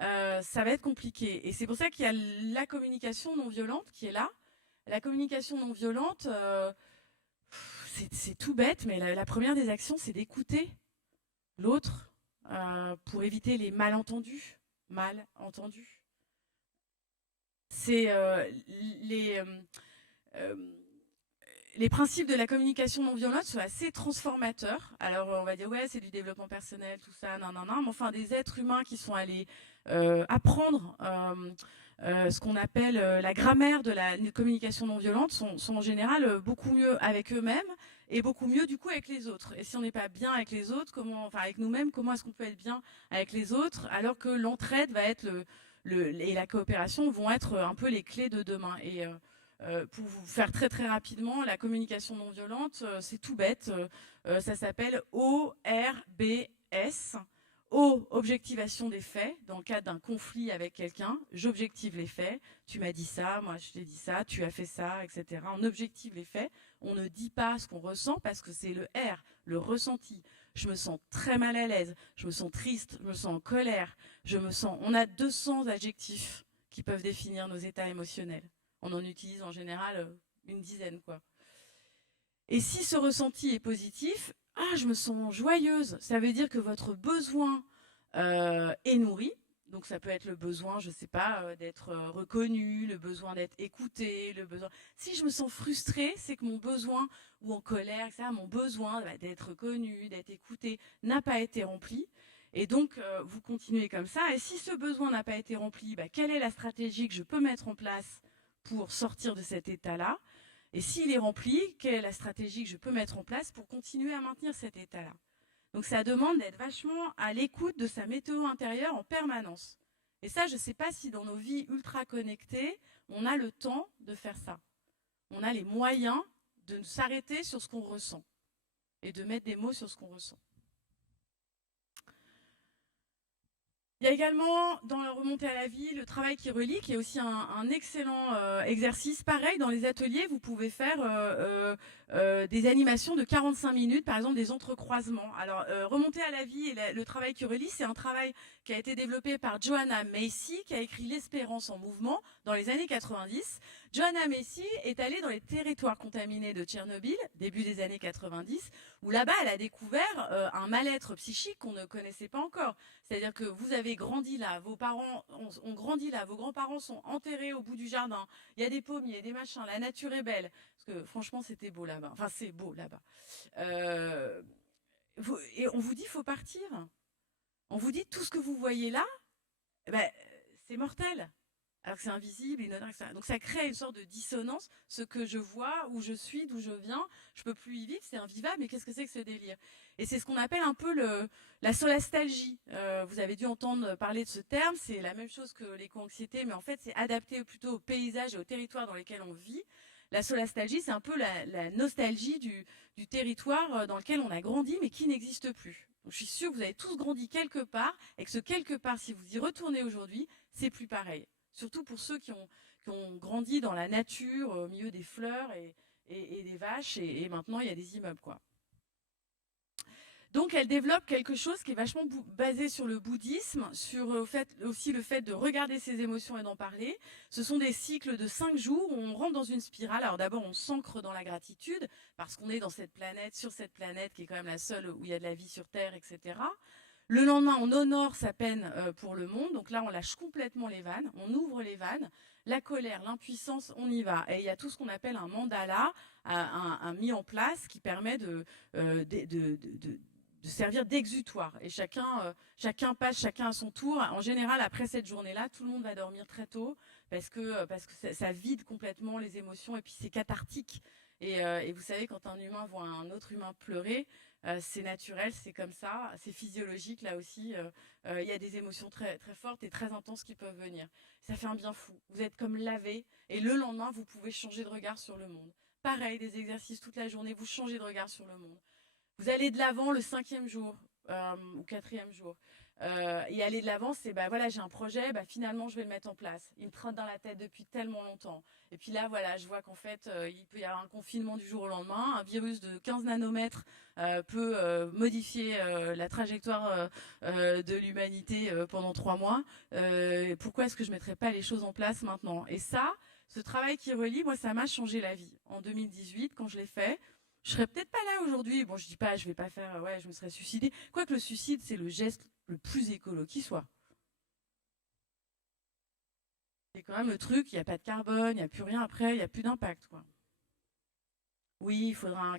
ça va être compliqué. Et c'est pour ça qu'il y a la communication non violente qui est là. La communication non violente, c'est tout bête, mais la première des actions, c'est d'écouter l'autre pour éviter les malentendus. Malentendus. C'est les principes de la communication non violente sont assez transformateurs. Alors, on va dire, ouais, c'est du développement personnel, tout ça, non, mais enfin, des êtres humains qui sont allés apprendre ce qu'on appelle la grammaire de la communication non violente sont en général beaucoup mieux avec eux-mêmes et beaucoup mieux, du coup, avec les autres. Et si on n'est pas bien avec les autres, enfin, avec nous-mêmes, comment est-ce qu'on peut être bien avec les autres, alors que l'entraide va être et la coopération vont être un peu les clés de demain. Et pour vous faire très très rapidement, la communication non violente, c'est tout bête. Ça s'appelle ORBS. O, objectivation des faits. Dans le cadre d'un conflit avec quelqu'un, j'objective les faits. Tu m'as dit ça, moi je t'ai dit ça, tu as fait ça, etc. On objective les faits. On ne dit pas ce qu'on ressent parce que c'est le R, le ressenti. Je me sens très mal à l'aise, je me sens triste, je me sens en colère, on a 200 adjectifs qui peuvent définir nos états émotionnels. On en utilise en général une dizaine, quoi. Et si ce ressenti est positif, je me sens joyeuse. Ça veut dire que votre besoin est nourri. Donc ça peut être le besoin, je ne sais pas, d'être reconnu, le besoin d'être écouté, le besoin. Si je me sens frustrée, c'est que mon besoin, ou en colère, etc., mon besoin d'être reconnu, d'être écouté, n'a pas été rempli. Et donc, vous continuez comme ça. Et si ce besoin n'a pas été rempli, quelle est la stratégie que je peux mettre en place pour sortir de cet état-là? Et s'il est rempli, quelle est la stratégie que je peux mettre en place pour continuer à maintenir cet état-là? Donc ça demande d'être vachement à l'écoute de sa météo intérieure en permanence. Et ça, je ne sais pas si dans nos vies ultra connectées, on a le temps de faire ça. On a les moyens de s'arrêter sur ce qu'on ressent et de mettre des mots sur ce qu'on ressent. Il y a également, dans la remontée à la vie, le travail qui relie, qui est aussi un excellent exercice. Pareil, dans les ateliers, vous pouvez faire des animations de 45 minutes, par exemple des entrecroisements. Alors, remonter à la vie et le travail qui relie, c'est un travail qui a été développé par Joanna Macy, qui a écrit L'Espérance en mouvement dans les années 90. Joanna Macy est allée dans les territoires contaminés de Tchernobyl, début des années 90, où là-bas, elle a découvert un mal-être psychique qu'on ne connaissait pas encore. C'est-à-dire que vous avez grandi là, vos parents ont grandi là, vos grands-parents sont enterrés au bout du jardin, il y a des pommiers, des machins, la nature est belle. Parce que franchement, c'était beau là-bas. Enfin, c'est beau là-bas. Et on vous dit, il faut partir. On vous dit, tout ce que vous voyez là, c'est mortel. Alors que c'est invisible, etc. Donc ça crée une sorte de dissonance. Ce que je vois, où je suis, d'où je viens, je peux plus y vivre, c'est invivable, mais qu'est-ce que c'est que ce délire? Et c'est ce qu'on appelle un peu la solastalgie. Vous avez dû entendre parler de ce terme, c'est la même chose que l'éco-anxiété, mais en fait c'est adapté plutôt au paysage et au territoire dans lesquels on vit. La solastalgie, c'est un peu la nostalgie du territoire dans lequel on a grandi, mais qui n'existe plus. Donc, je suis sûre que vous avez tous grandi quelque part, et que ce quelque part, si vous y retournez aujourd'hui, c'est plus pareil. Surtout pour ceux qui ont grandi dans la nature, au milieu des fleurs et des vaches, et maintenant il y a des immeubles, quoi. Donc elle développe quelque chose qui est vachement basé sur le bouddhisme, sur aussi le fait de regarder ses émotions et d'en parler. Ce sont des cycles de 5 jours où on rentre dans une spirale. Alors d'abord on s'ancre dans la gratitude, parce qu'on est dans cette planète, sur cette planète qui est quand même la seule où il y a de la vie sur Terre, etc. Le lendemain, on honore sa peine pour le monde. Donc là, on lâche complètement les vannes, on ouvre les vannes. la colère, l'impuissance, on y va. Et il y a tout ce qu'on appelle un mandala, un mis en place qui permet de servir d'exutoire. Et chacun passe, chacun à son tour. En général, après cette journée-là, tout le monde va dormir très tôt parce que ça vide complètement les émotions et puis c'est cathartique. Et vous savez, quand un humain voit un autre humain pleurer, c'est naturel, c'est comme ça, c'est physiologique là aussi. Il y a des émotions très, très fortes et très intenses qui peuvent venir. Ça fait un bien fou. Vous êtes comme lavé et le lendemain, vous pouvez changer de regard sur le monde. Pareil, des exercices toute la journée, vous changez de regard sur le monde. Vous allez de l'avant le 5e jour ou 4e jour. Et aller de l'avant, c'est voilà, j'ai un projet, finalement je vais le mettre en place. Il me trotte dans la tête depuis tellement longtemps. Et puis là, voilà, je vois qu'en fait, il peut y avoir un confinement du jour au lendemain. Un virus de 15 nanomètres peut modifier la trajectoire de l'humanité pendant 3 mois. Pourquoi est-ce que je ne mettrais pas les choses en place maintenant? Et ça, ce travail qui relie, moi, ça m'a changé la vie. En 2018, quand je l'ai fait, je serais peut-être pas là aujourd'hui. Bon, je dis pas, je vais pas faire, ouais, je me serais suicidée. Quoique le suicide, c'est le geste le plus écolo qui soit. C'est quand même le truc, il n'y a pas de carbone, il n'y a plus rien après, il n'y a plus d'impact, quoi. Oui, il faudra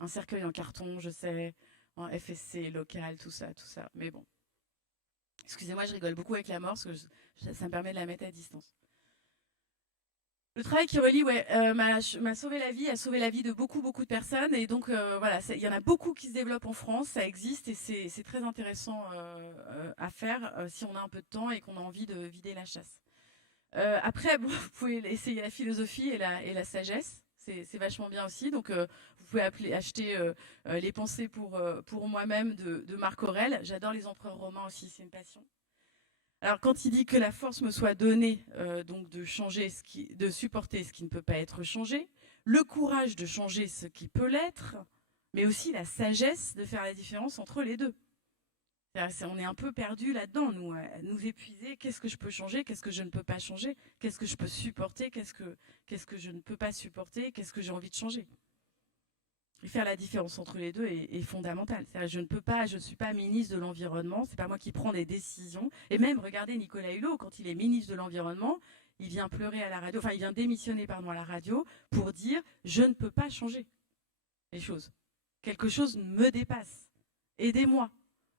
un cercueil en carton, je sais, en FSC local, tout ça, tout ça. Mais bon. Excusez-moi, je rigole beaucoup avec la mort, parce que ça me permet de la mettre à distance. Le travail qui relie, m'a sauvé la vie, a sauvé la vie de beaucoup, beaucoup de personnes. Et donc, voilà, il y en a beaucoup qui se développent en France, ça existe et c'est très intéressant à faire si on a un peu de temps et qu'on a envie de vider la chasse. Après, bon, vous pouvez essayer la philosophie et la sagesse. C'est vachement bien aussi. Donc, vous pouvez acheter Les pensées pour moi-même de Marc Aurèle. J'adore les empereurs romains aussi, c'est une passion. Alors, quand il dit que la force me soit donnée, donc de changer de supporter ce qui ne peut pas être changé, le courage de changer ce qui peut l'être, mais aussi la sagesse de faire la différence entre les deux. On est un peu perdu là-dedans, nous épuiser. Qu'est-ce que je peux changer? Qu'est-ce que je ne peux pas changer? Qu'est-ce que je peux supporter? Qu'est-ce que je ne peux pas supporter? Qu'est-ce que j'ai envie de changer? Et faire la différence entre les deux est fondamental. Je ne suis pas ministre de l'Environnement, c'est pas moi qui prends des décisions. Et même, regardez Nicolas Hulot, quand il est ministre de l'Environnement, il vient pleurer à la radio, enfin il vient démissionner à la radio pour dire « je ne peux pas changer les choses. Quelque chose me dépasse. Aidez-moi.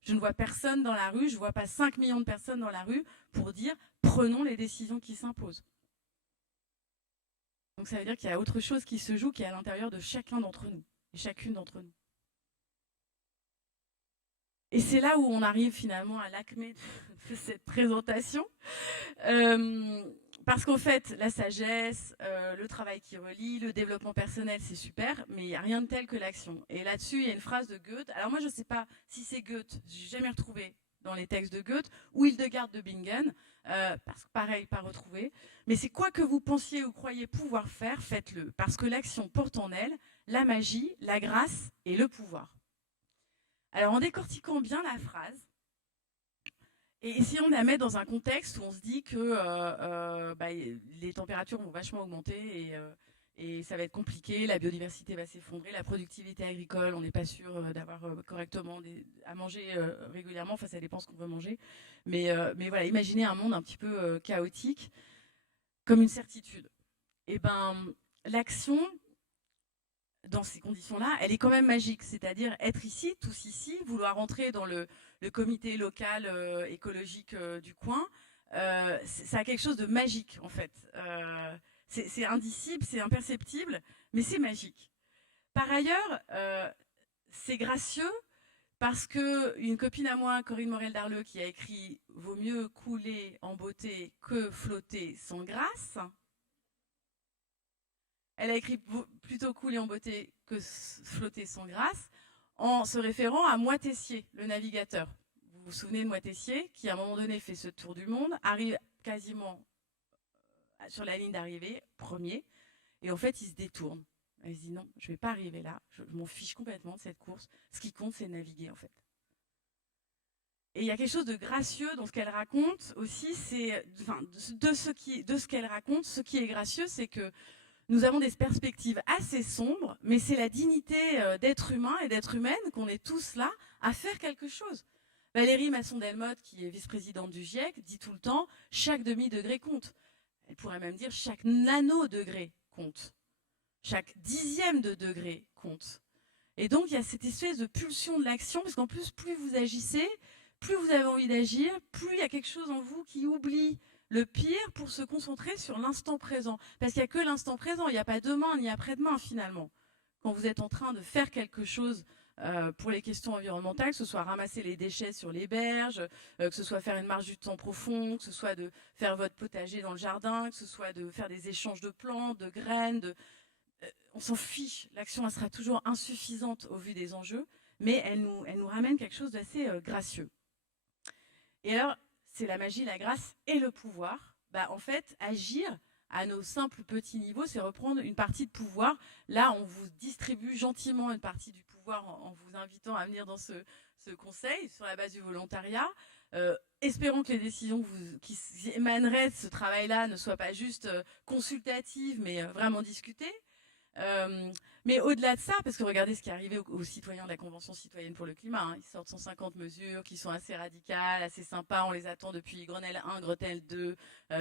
Je ne vois personne dans la rue, je ne vois pas 5 millions de personnes dans la rue pour dire « prenons les décisions qui s'imposent ». Donc ça veut dire qu'il y a autre chose qui se joue qui est à l'intérieur de chacun d'entre nous. Et chacune d'entre nous. Et c'est là où on arrive finalement à l'acmé de cette présentation. Parce qu'en fait, la sagesse, le travail qui relie, le développement personnel, c'est super, mais il n'y a rien de tel que l'action. Et là-dessus, il y a une phrase de Goethe. Alors moi, je ne sais pas si c'est Goethe, je n'ai jamais retrouvé dans les textes de Goethe, ou Hildegard de Bingen, parce que pareil, pas retrouvé. Mais c'est quoi que vous pensiez ou croyez pouvoir faire, faites-le. Parce que l'action porte en elle la magie, la grâce et le pouvoir. Alors en décortiquant bien la phrase, et essayons de la mettre dans un contexte où on se dit que les températures vont vachement augmenter et ça va être compliqué, la biodiversité va s'effondrer, la productivité agricole, on n'est pas sûr d'avoir correctement à manger régulièrement, enfin ça dépend ce qu'on veut manger. Mais voilà, imaginez un monde un petit peu chaotique comme une certitude. Et l'action, dans ces conditions-là, elle est quand même magique. C'est-à-dire être ici, tous ici, vouloir entrer dans le comité local écologique du coin, ça a quelque chose de magique, en fait. C'est indicible, c'est imperceptible, mais c'est magique. Par ailleurs, c'est gracieux parce qu'une copine à moi, Corinne Morel-Darleux, qui a écrit « Vaut mieux couler en beauté que flotter sans grâce », elle a écrit plutôt couler en beauté que flotter sans grâce, en se référant à Moitessier, le navigateur. Vous vous souvenez de Moitessier, qui à un moment donné fait ce tour du monde, arrive quasiment sur la ligne d'arrivée, premier, et en fait il se détourne. Il se dit non, je ne vais pas arriver là, je m'en fiche complètement de cette course. Ce qui compte, c'est naviguer en fait. Et il y a quelque chose de gracieux dans ce qu'elle raconte aussi, c'est de ce qu'elle raconte, ce qui est gracieux, c'est que nous avons des perspectives assez sombres, mais c'est la dignité d'être humain et d'être humaine qu'on est tous là à faire quelque chose. Valérie Masson-Delmotte, qui est vice-présidente du GIEC, dit tout le temps « chaque demi-degré compte ». elle pourrait même dire chaque nanodegré compte. Chaque dixième de degré compte. Et donc, il y a cette espèce de pulsion de l'action, parce qu'en plus, plus vous agissez, plus vous avez envie d'agir, plus il y a quelque chose en vous qui oublie le pire pour se concentrer sur l'instant présent. Parce qu'il n'y a que l'instant présent, il n'y a pas demain ni après-demain, finalement. Quand vous êtes en train de faire quelque chose pour les questions environnementales, que ce soit ramasser les déchets sur les berges, que ce soit faire une marche du temps profond, que ce soit de faire votre potager dans le jardin, que ce soit de faire des échanges de plantes, de graines, on s'en fiche. L'action, elle sera toujours insuffisante au vu des enjeux, mais elle nous ramène quelque chose d'assez gracieux. Et alors, c'est la magie, la grâce et le pouvoir. En fait, agir à nos simples petits niveaux, c'est reprendre une partie de pouvoir. Là, on vous distribue gentiment une partie du pouvoir en vous invitant à venir dans ce conseil sur la base du volontariat. Espérons que les décisions qui émaneraient de ce travail-là ne soient pas juste consultatives, mais vraiment discutées. Mais au-delà de ça, parce que regardez ce qui est arrivé aux citoyens de la Convention citoyenne pour le climat, hein, ils sortent 150 mesures qui sont assez radicales, assez sympas, on les attend depuis Grenelle 1, Grenelle 2,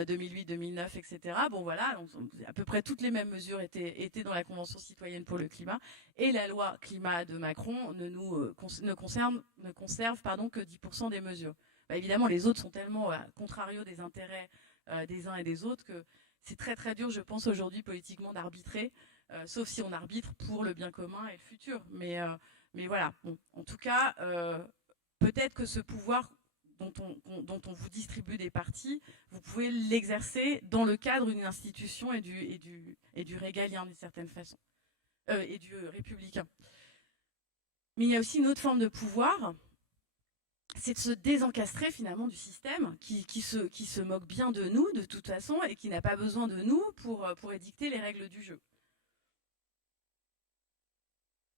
2008, 2009, etc. Bon voilà, à peu près toutes les mêmes mesures étaient dans la Convention citoyenne pour le climat, et la loi climat de Macron ne conserve que 10% des mesures. Évidemment, les autres sont tellement à contrario des intérêts des uns et des autres que c'est très très dur, je pense, aujourd'hui politiquement d'arbitrer. Sauf si on arbitre pour le bien commun et le futur. Mais voilà, bon, en tout cas, peut-être que ce pouvoir dont on vous distribue des parties, vous pouvez l'exercer dans le cadre d'une institution et du régalien d'une certaine façon, et du républicain. Mais il y a aussi une autre forme de pouvoir, c'est de se désencastrer finalement du système qui se moque bien de nous de toute façon et qui n'a pas besoin de nous pour édicter les règles du jeu.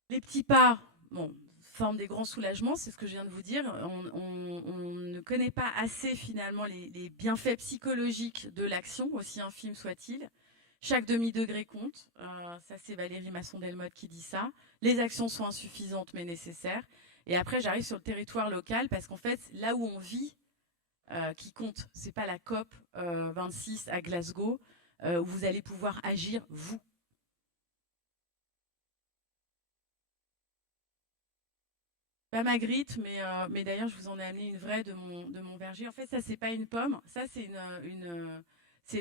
Les petits pas, bon, forment des grands soulagements, c'est ce que je viens de vous dire. On ne connaît pas assez finalement les bienfaits psychologiques de l'action, aussi infime soit-il. Chaque demi-degré compte, ça c'est Valérie Masson-Delmotte qui dit ça. Les actions sont insuffisantes mais nécessaires. Et après j'arrive sur le territoire local parce qu'en fait là où on vit qui compte, c'est pas la COP 26 à Glasgow où vous allez pouvoir agir vous. Pas Magritte, mais d'ailleurs, je vous en ai amené une vraie de mon verger. En fait, ça, c'est pas une pomme. Ça, c'est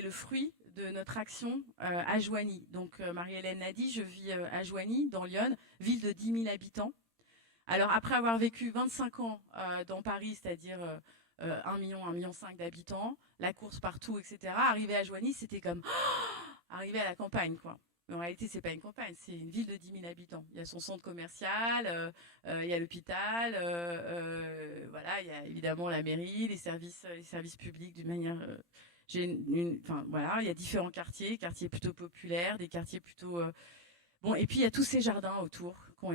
le fruit de notre action à Joigny. Donc, Marie-Hélène l'a dit, je vis à Joigny, dans l'Yonne, ville de 10 000 habitants. Alors, après avoir vécu 25 ans dans Paris, c'est-à-dire 1 million, 1,5 million d'habitants, la course partout, etc., arriver à Joigny, c'était comme arriver à la campagne, quoi. Mais en réalité, c'est pas une campagne, c'est une ville de 10 000 habitants. Il y a son centre commercial, il y a l'hôpital, voilà, il y a évidemment la mairie, les services publics d'une manière. Enfin voilà, il y a différents quartiers plutôt populaires, des quartiers plutôt. Bon, et puis il y a tous ces jardins autour qui ont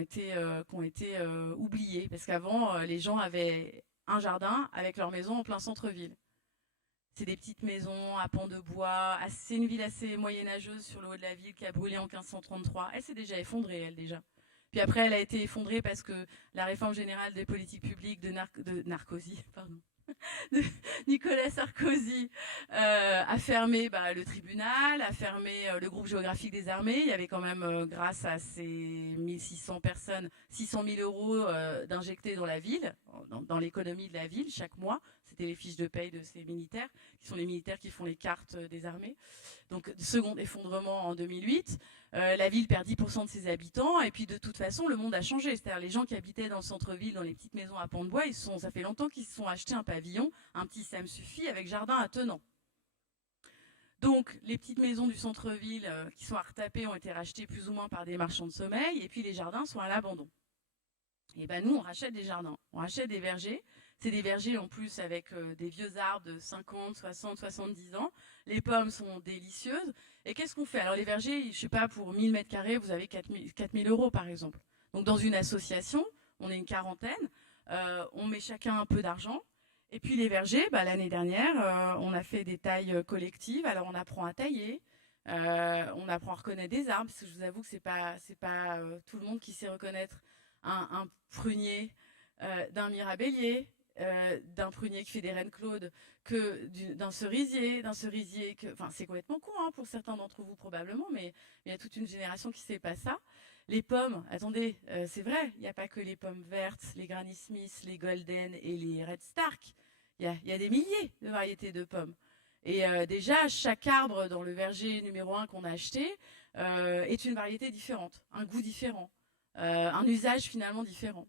été oubliés parce qu'avant les gens avaient un jardin avec leur maison en plein centre-ville. C'est des petites maisons à pans de bois. C'est une ville assez moyenâgeuse sur le haut de la ville qui a brûlé en 1533. Elle s'est déjà effondrée, elle déjà. Puis après, elle a été effondrée parce que la réforme générale des politiques publiques de Nicolas Sarkozy a fermé le tribunal, a fermé le groupe géographique des armées. Il y avait quand même, grâce à ces 1600 personnes, 600 000 euros d'injectés dans la ville, dans l'économie de la ville chaque mois. C'était les fiches de paye de ces militaires, qui sont les militaires qui font les cartes des armées. Donc, second effondrement en 2008. La ville perd 10% de ses habitants. Et puis, de toute façon, le monde a changé. C'est-à-dire, les gens qui habitaient dans le centre-ville, dans les petites maisons à pans de bois, ça fait longtemps qu'ils se sont achetés un pavillon, un petit ça me suffit, avec jardin attenant. Donc, les petites maisons du centre-ville qui sont à retaper ont été rachetées plus ou moins par des marchands de sommeil. Et puis, les jardins sont à l'abandon. Et nous, on rachète des jardins. On rachète des vergers. C'est des vergers en plus avec des vieux arbres de 50, 60, 70 ans. Les pommes sont délicieuses. Et qu'est-ce qu'on fait? Alors les vergers, je ne sais pas, pour 1000 mètres carrés, vous avez 4 000 euros par exemple. Donc dans une association, on est une quarantaine, on met chacun un peu d'argent. Et puis les vergers, l'année dernière, on a fait des tailles collectives. Alors on apprend à tailler, on apprend à reconnaître des arbres, parce que je vous avoue que c'est pas tout le monde qui sait reconnaître un prunier d'un mirabellier. d'un prunier qui fait des reines claudes que d'un cerisier que, enfin, c'est complètement con hein, pour certains d'entre vous probablement, mais il y a toute une génération qui sait pas ça. Les pommes, attendez, c'est vrai, il n'y a pas que les pommes vertes, les Granny Smith, les Golden et les Red Stark. Il y a des milliers de variétés de pommes. Et déjà, chaque arbre dans le verger numéro 1 qu'on a acheté est une variété différente, un goût différent, un usage finalement différent.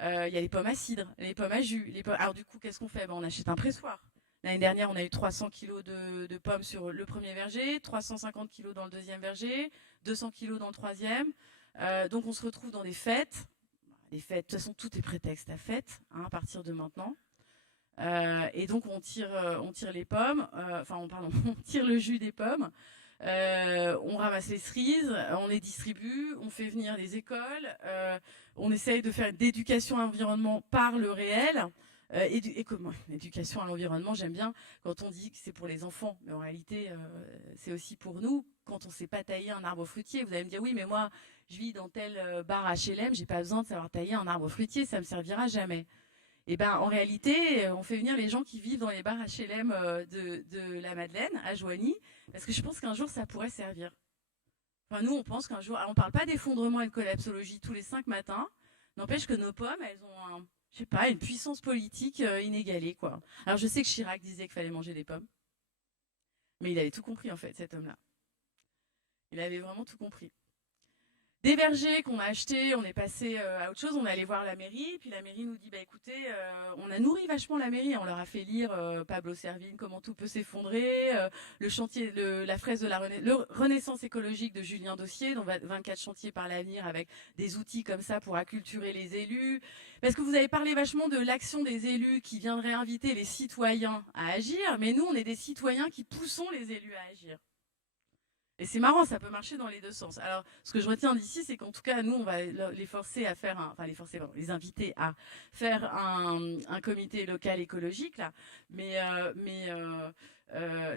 Il y a les pommes à cidre, les pommes à jus. Alors du coup, qu'est-ce qu'on fait? On achète un pressoir. L'année dernière, on a eu 300 kilos de pommes sur le premier verger, 350 kilos dans le deuxième verger, 200 kilos dans le troisième. Donc on se retrouve dans des fêtes. Les fêtes, de toute façon, tout est prétexte à fête hein, à partir de maintenant. Et donc on tire les pommes, on tire le jus des pommes. On ramasse les cerises, on les distribue, on fait venir les écoles, on essaye de faire d'éducation à l'environnement par le réel. Et comment éducation à l'environnement, j'aime bien quand on dit que c'est pour les enfants, mais en réalité, c'est aussi pour nous. Quand on ne sait pas tailler un arbre fruitier, vous allez me dire oui, mais moi, je vis dans tel bar HLM, j'ai pas besoin de savoir tailler un arbre fruitier, ça me servira jamais. Et ben en réalité, on fait venir les gens qui vivent dans les bars HLM de la Madeleine, à Joigny, parce que je pense qu'un jour ça pourrait servir. Enfin, nous, on pense qu'un jour, alors, on parle pas d'effondrement et de collapsologie tous les 5 matins, n'empêche que nos pommes, elles ont je sais pas, une puissance politique inégalée, quoi. Alors je sais que Chirac disait qu'il fallait manger des pommes, mais il avait tout compris en fait, cet homme-là. Il avait vraiment tout compris. Des vergers qu'on a achetés, on est passé à autre chose, on est allé voir la mairie, puis la mairie nous dit, bah écoutez, on a nourri vachement la mairie, on leur a fait lire Pablo Servigne, Comment tout peut s'effondrer, le chantier, la fraise de la Renaissance écologique de Julien Dossier, donc 24 chantiers par l'avenir avec des outils comme ça pour acculturer les élus. Parce que vous avez parlé vachement de l'action des élus qui viendraient inviter les citoyens à agir, mais nous, on est des citoyens qui poussons les élus à agir. Et c'est marrant, ça peut marcher dans les deux sens. Alors, ce que je retiens d'ici, c'est qu'en tout cas, nous, on va les forcer à faire les inviter à faire un comité local écologique, là. Mais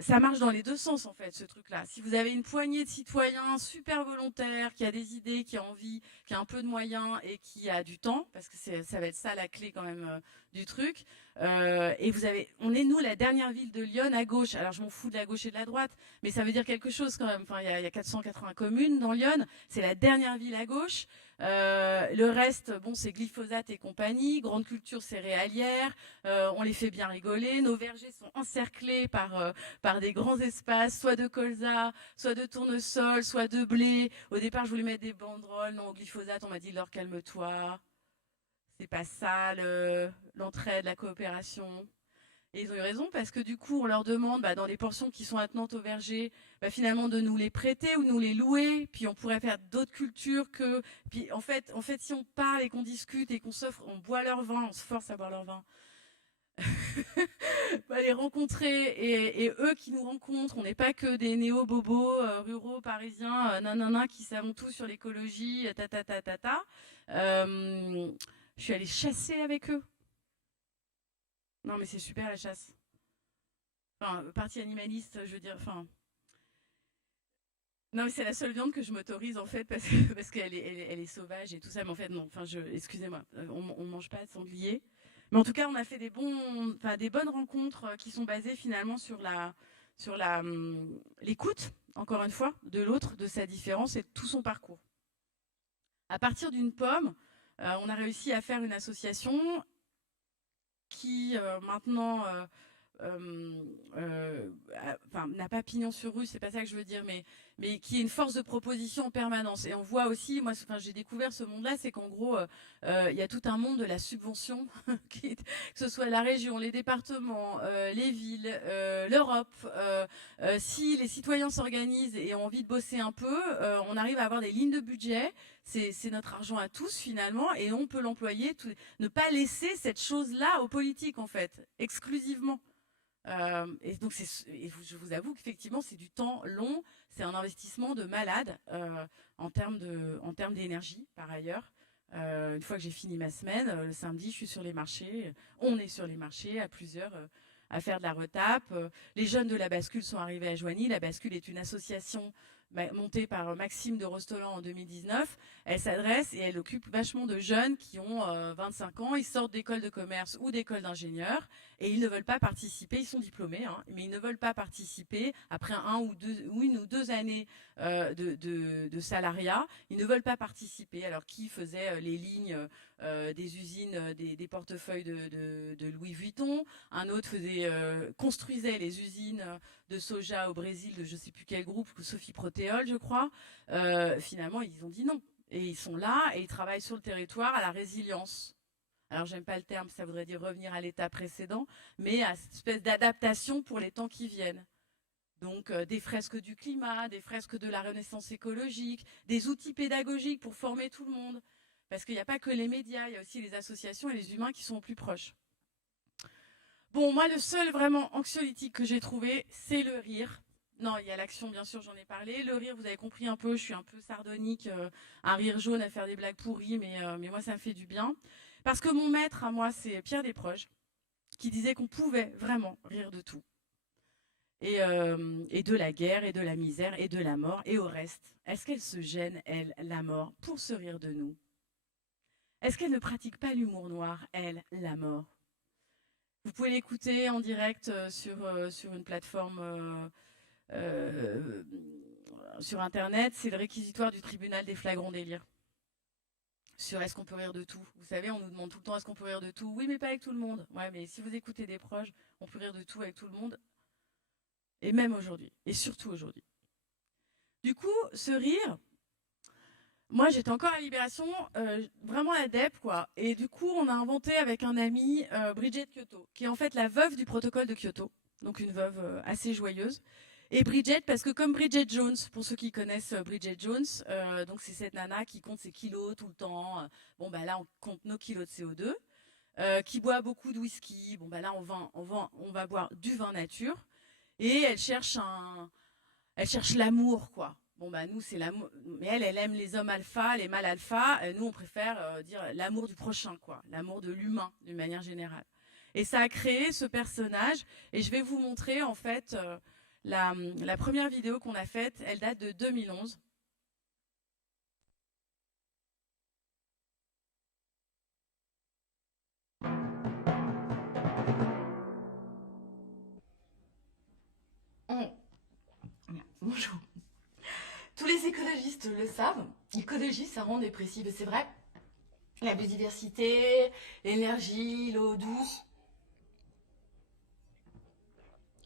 ça marche dans les deux sens, en fait, ce truc-là. Si vous avez une poignée de citoyens super volontaires, qui a des idées, qui a envie, qui a un peu de moyens et qui a du temps, parce que ça va être ça la clé quand même du truc. Et on est nous la dernière ville de Lyon à gauche. Alors je m'en fous de la gauche et de la droite, mais ça veut dire quelque chose quand même. Enfin, il y a 480 communes dans Lyon. C'est la dernière ville à gauche. Le reste, bon, c'est glyphosate et compagnie. Grande culture céréalière. On les fait bien rigoler. Nos vergers sont encerclés par des grands espaces, soit de colza, soit de tournesol, soit de blé. Au départ, je voulais mettre des banderoles. Non, au glyphosate, on m'a dit, Laure, calme-toi. C'est pas ça l'entraide, la coopération. Et ils ont eu raison parce que du coup, on leur demande, dans les portions qui sont attenantes au verger, finalement de nous les prêter ou de nous les louer. Puis on pourrait faire d'autres cultures que. Puis en fait, si on parle et qu'on discute et qu'on s'offre, on boit leur vin, on se force à boire leur vin. Les rencontrer et eux qui nous rencontrent, on n'est pas que des néo-bobos ruraux parisiens, nanana, qui savent tout sur l'écologie, je suis allée chasser avec eux. Non, mais c'est super la chasse. Enfin, partie animaliste, je veux dire, enfin. Non, mais c'est la seule viande que je m'autorise en fait parce qu'elle est sauvage et tout ça. Mais en fait, non. Enfin, excusez-moi, on mange pas de sanglier. Mais en tout cas, on a fait des bonnes rencontres qui sont basées finalement sur l'écoute, encore une fois, de l'autre, de sa différence et de tout son parcours. À partir d'une pomme, on a réussi à faire une association qui maintenant n'a pas pignon sur rue, c'est pas ça que je veux dire, mais qui est une force de proposition en permanence. Et on voit aussi, moi, j'ai découvert ce monde-là, c'est qu'en gros, il y a tout un monde de la subvention, que ce soit la région, les départements, les villes, l'Europe. Si les citoyens s'organisent et ont envie de bosser un peu, on arrive à avoir des lignes de budget. C'est notre argent à tous finalement, et on peut l'employer. Ne pas laisser cette chose-là aux politiques en fait, exclusivement. Et donc, je vous avoue qu'effectivement, c'est du temps long, c'est un investissement de malade en termes d'énergie, par ailleurs. Une fois que j'ai fini ma semaine, le samedi, je suis sur les marchés, on est sur les marchés à plusieurs à faire de la retape. Les jeunes de La Bascule sont arrivés à Joigny. La Bascule est une association montée par Maxime de Rostolan en 2019. Elle s'adresse et elle occupe vachement de jeunes qui ont 25 ans, ils sortent d'écoles de commerce ou d'écoles d'ingénieurs et ils ne veulent pas participer, ils sont diplômés, hein, mais ils ne veulent pas participer après une ou deux années de salariat, ils ne veulent pas participer. Alors qui faisait les lignes des usines, des portefeuilles de Louis Vuitton, un autre construisait les usines de soja au Brésil de je ne sais plus quel groupe, Sophie Protéol je crois. Finalement ils ont dit non. Et ils sont là et ils travaillent sur le territoire à la résilience. Alors j'aime pas le terme, ça voudrait dire revenir à l'état précédent, mais à cette espèce d'adaptation pour les temps qui viennent. Donc des fresques du climat, des fresques de la renaissance écologique, des outils pédagogiques pour former tout le monde. Parce qu'il n'y a pas que les médias, il y a aussi les associations et les humains qui sont au plus proches. Bon, moi, le seul vraiment anxiolytique que j'ai trouvé, c'est le rire. Non, il y a l'action, bien sûr, j'en ai parlé. Le rire, vous avez compris un peu, je suis un peu sardonique, un rire jaune à faire des blagues pourries, mais moi, ça me fait du bien. Parce que mon maître, à moi, c'est Pierre Desproges, qui disait qu'on pouvait vraiment rire de tout. Et de la guerre, et de la misère, et de la mort, et au reste. Est-ce qu'elle se gêne, elle, la mort, pour se rire de nous? Est-ce qu'elle ne pratique pas l'humour noir, elle, la mort? Vous pouvez l'écouter en direct sur une plateforme sur Internet. C'est le réquisitoire du tribunal des flagrants délires. Sur est-ce qu'on peut rire de tout? Vous savez, on nous demande tout le temps est-ce qu'on peut rire de tout? Oui, mais pas avec tout le monde. Ouais, mais si vous écoutez des proches, on peut rire de tout avec tout le monde. Et même aujourd'hui. Et surtout aujourd'hui. Du coup, ce rire, moi, j'étais encore à Libération, vraiment adepte, quoi. Et du coup, on a inventé avec un ami Bridget Kyoto, qui est en fait la veuve du protocole de Kyoto. Donc une veuve assez joyeuse. Et Bridget, parce que comme Bridget Jones, pour ceux qui connaissent Bridget Jones, donc c'est cette nana qui compte ses kilos tout le temps. Bon, bah là, on compte nos kilos de CO2. Qui boit beaucoup de whisky. Bon, bah là, on va boire du vin nature. Et elle cherche l'amour, quoi. Bon, bah, nous, c'est l'amour. Mais elle aime les hommes alpha, les mâles alpha. Nous, on préfère dire l'amour du prochain, quoi. L'amour de l'humain, d'une manière générale. Et ça a créé ce personnage. Et je vais vous montrer, en fait, la première vidéo qu'on a faite. Elle date de 2011. Bonjour. Tous les écologistes le savent. L'écologie, ça rend dépressif. Et c'est vrai. La biodiversité, l'énergie, l'eau douce.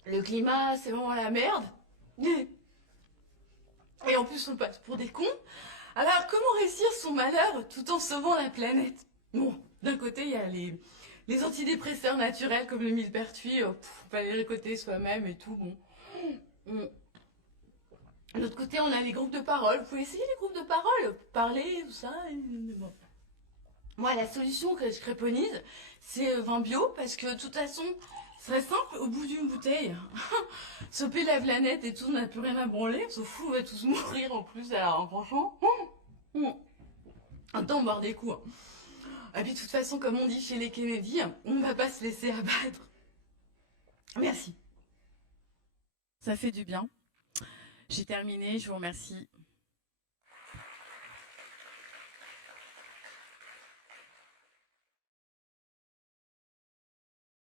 Le climat, c'est vraiment la merde. Et en plus, on passe pour des cons. Alors, comment réussir son malheur tout en sauvant la planète? Bon, d'un côté, il y a les antidépresseurs naturels comme le millepertuis. Faut pas les récolter soi-même et tout. Bon. De l'autre côté, on a les groupes de parole. Vous pouvez essayer les groupes de parole, parler, tout ça. Bon. Moi, la solution que je préconise, c'est vin bio, parce que de toute façon, ce serait simple, au bout d'une bouteille, sauver la planète et tout, on n'a plus rien à branler, on s'en fout, on va tous mourir en plus, alors franchement, attends, on boire des coups. Et puis de toute façon, comme on dit chez les Kennedy, on va pas se laisser abattre. Merci. Ça fait du bien. J'ai terminé, je vous remercie.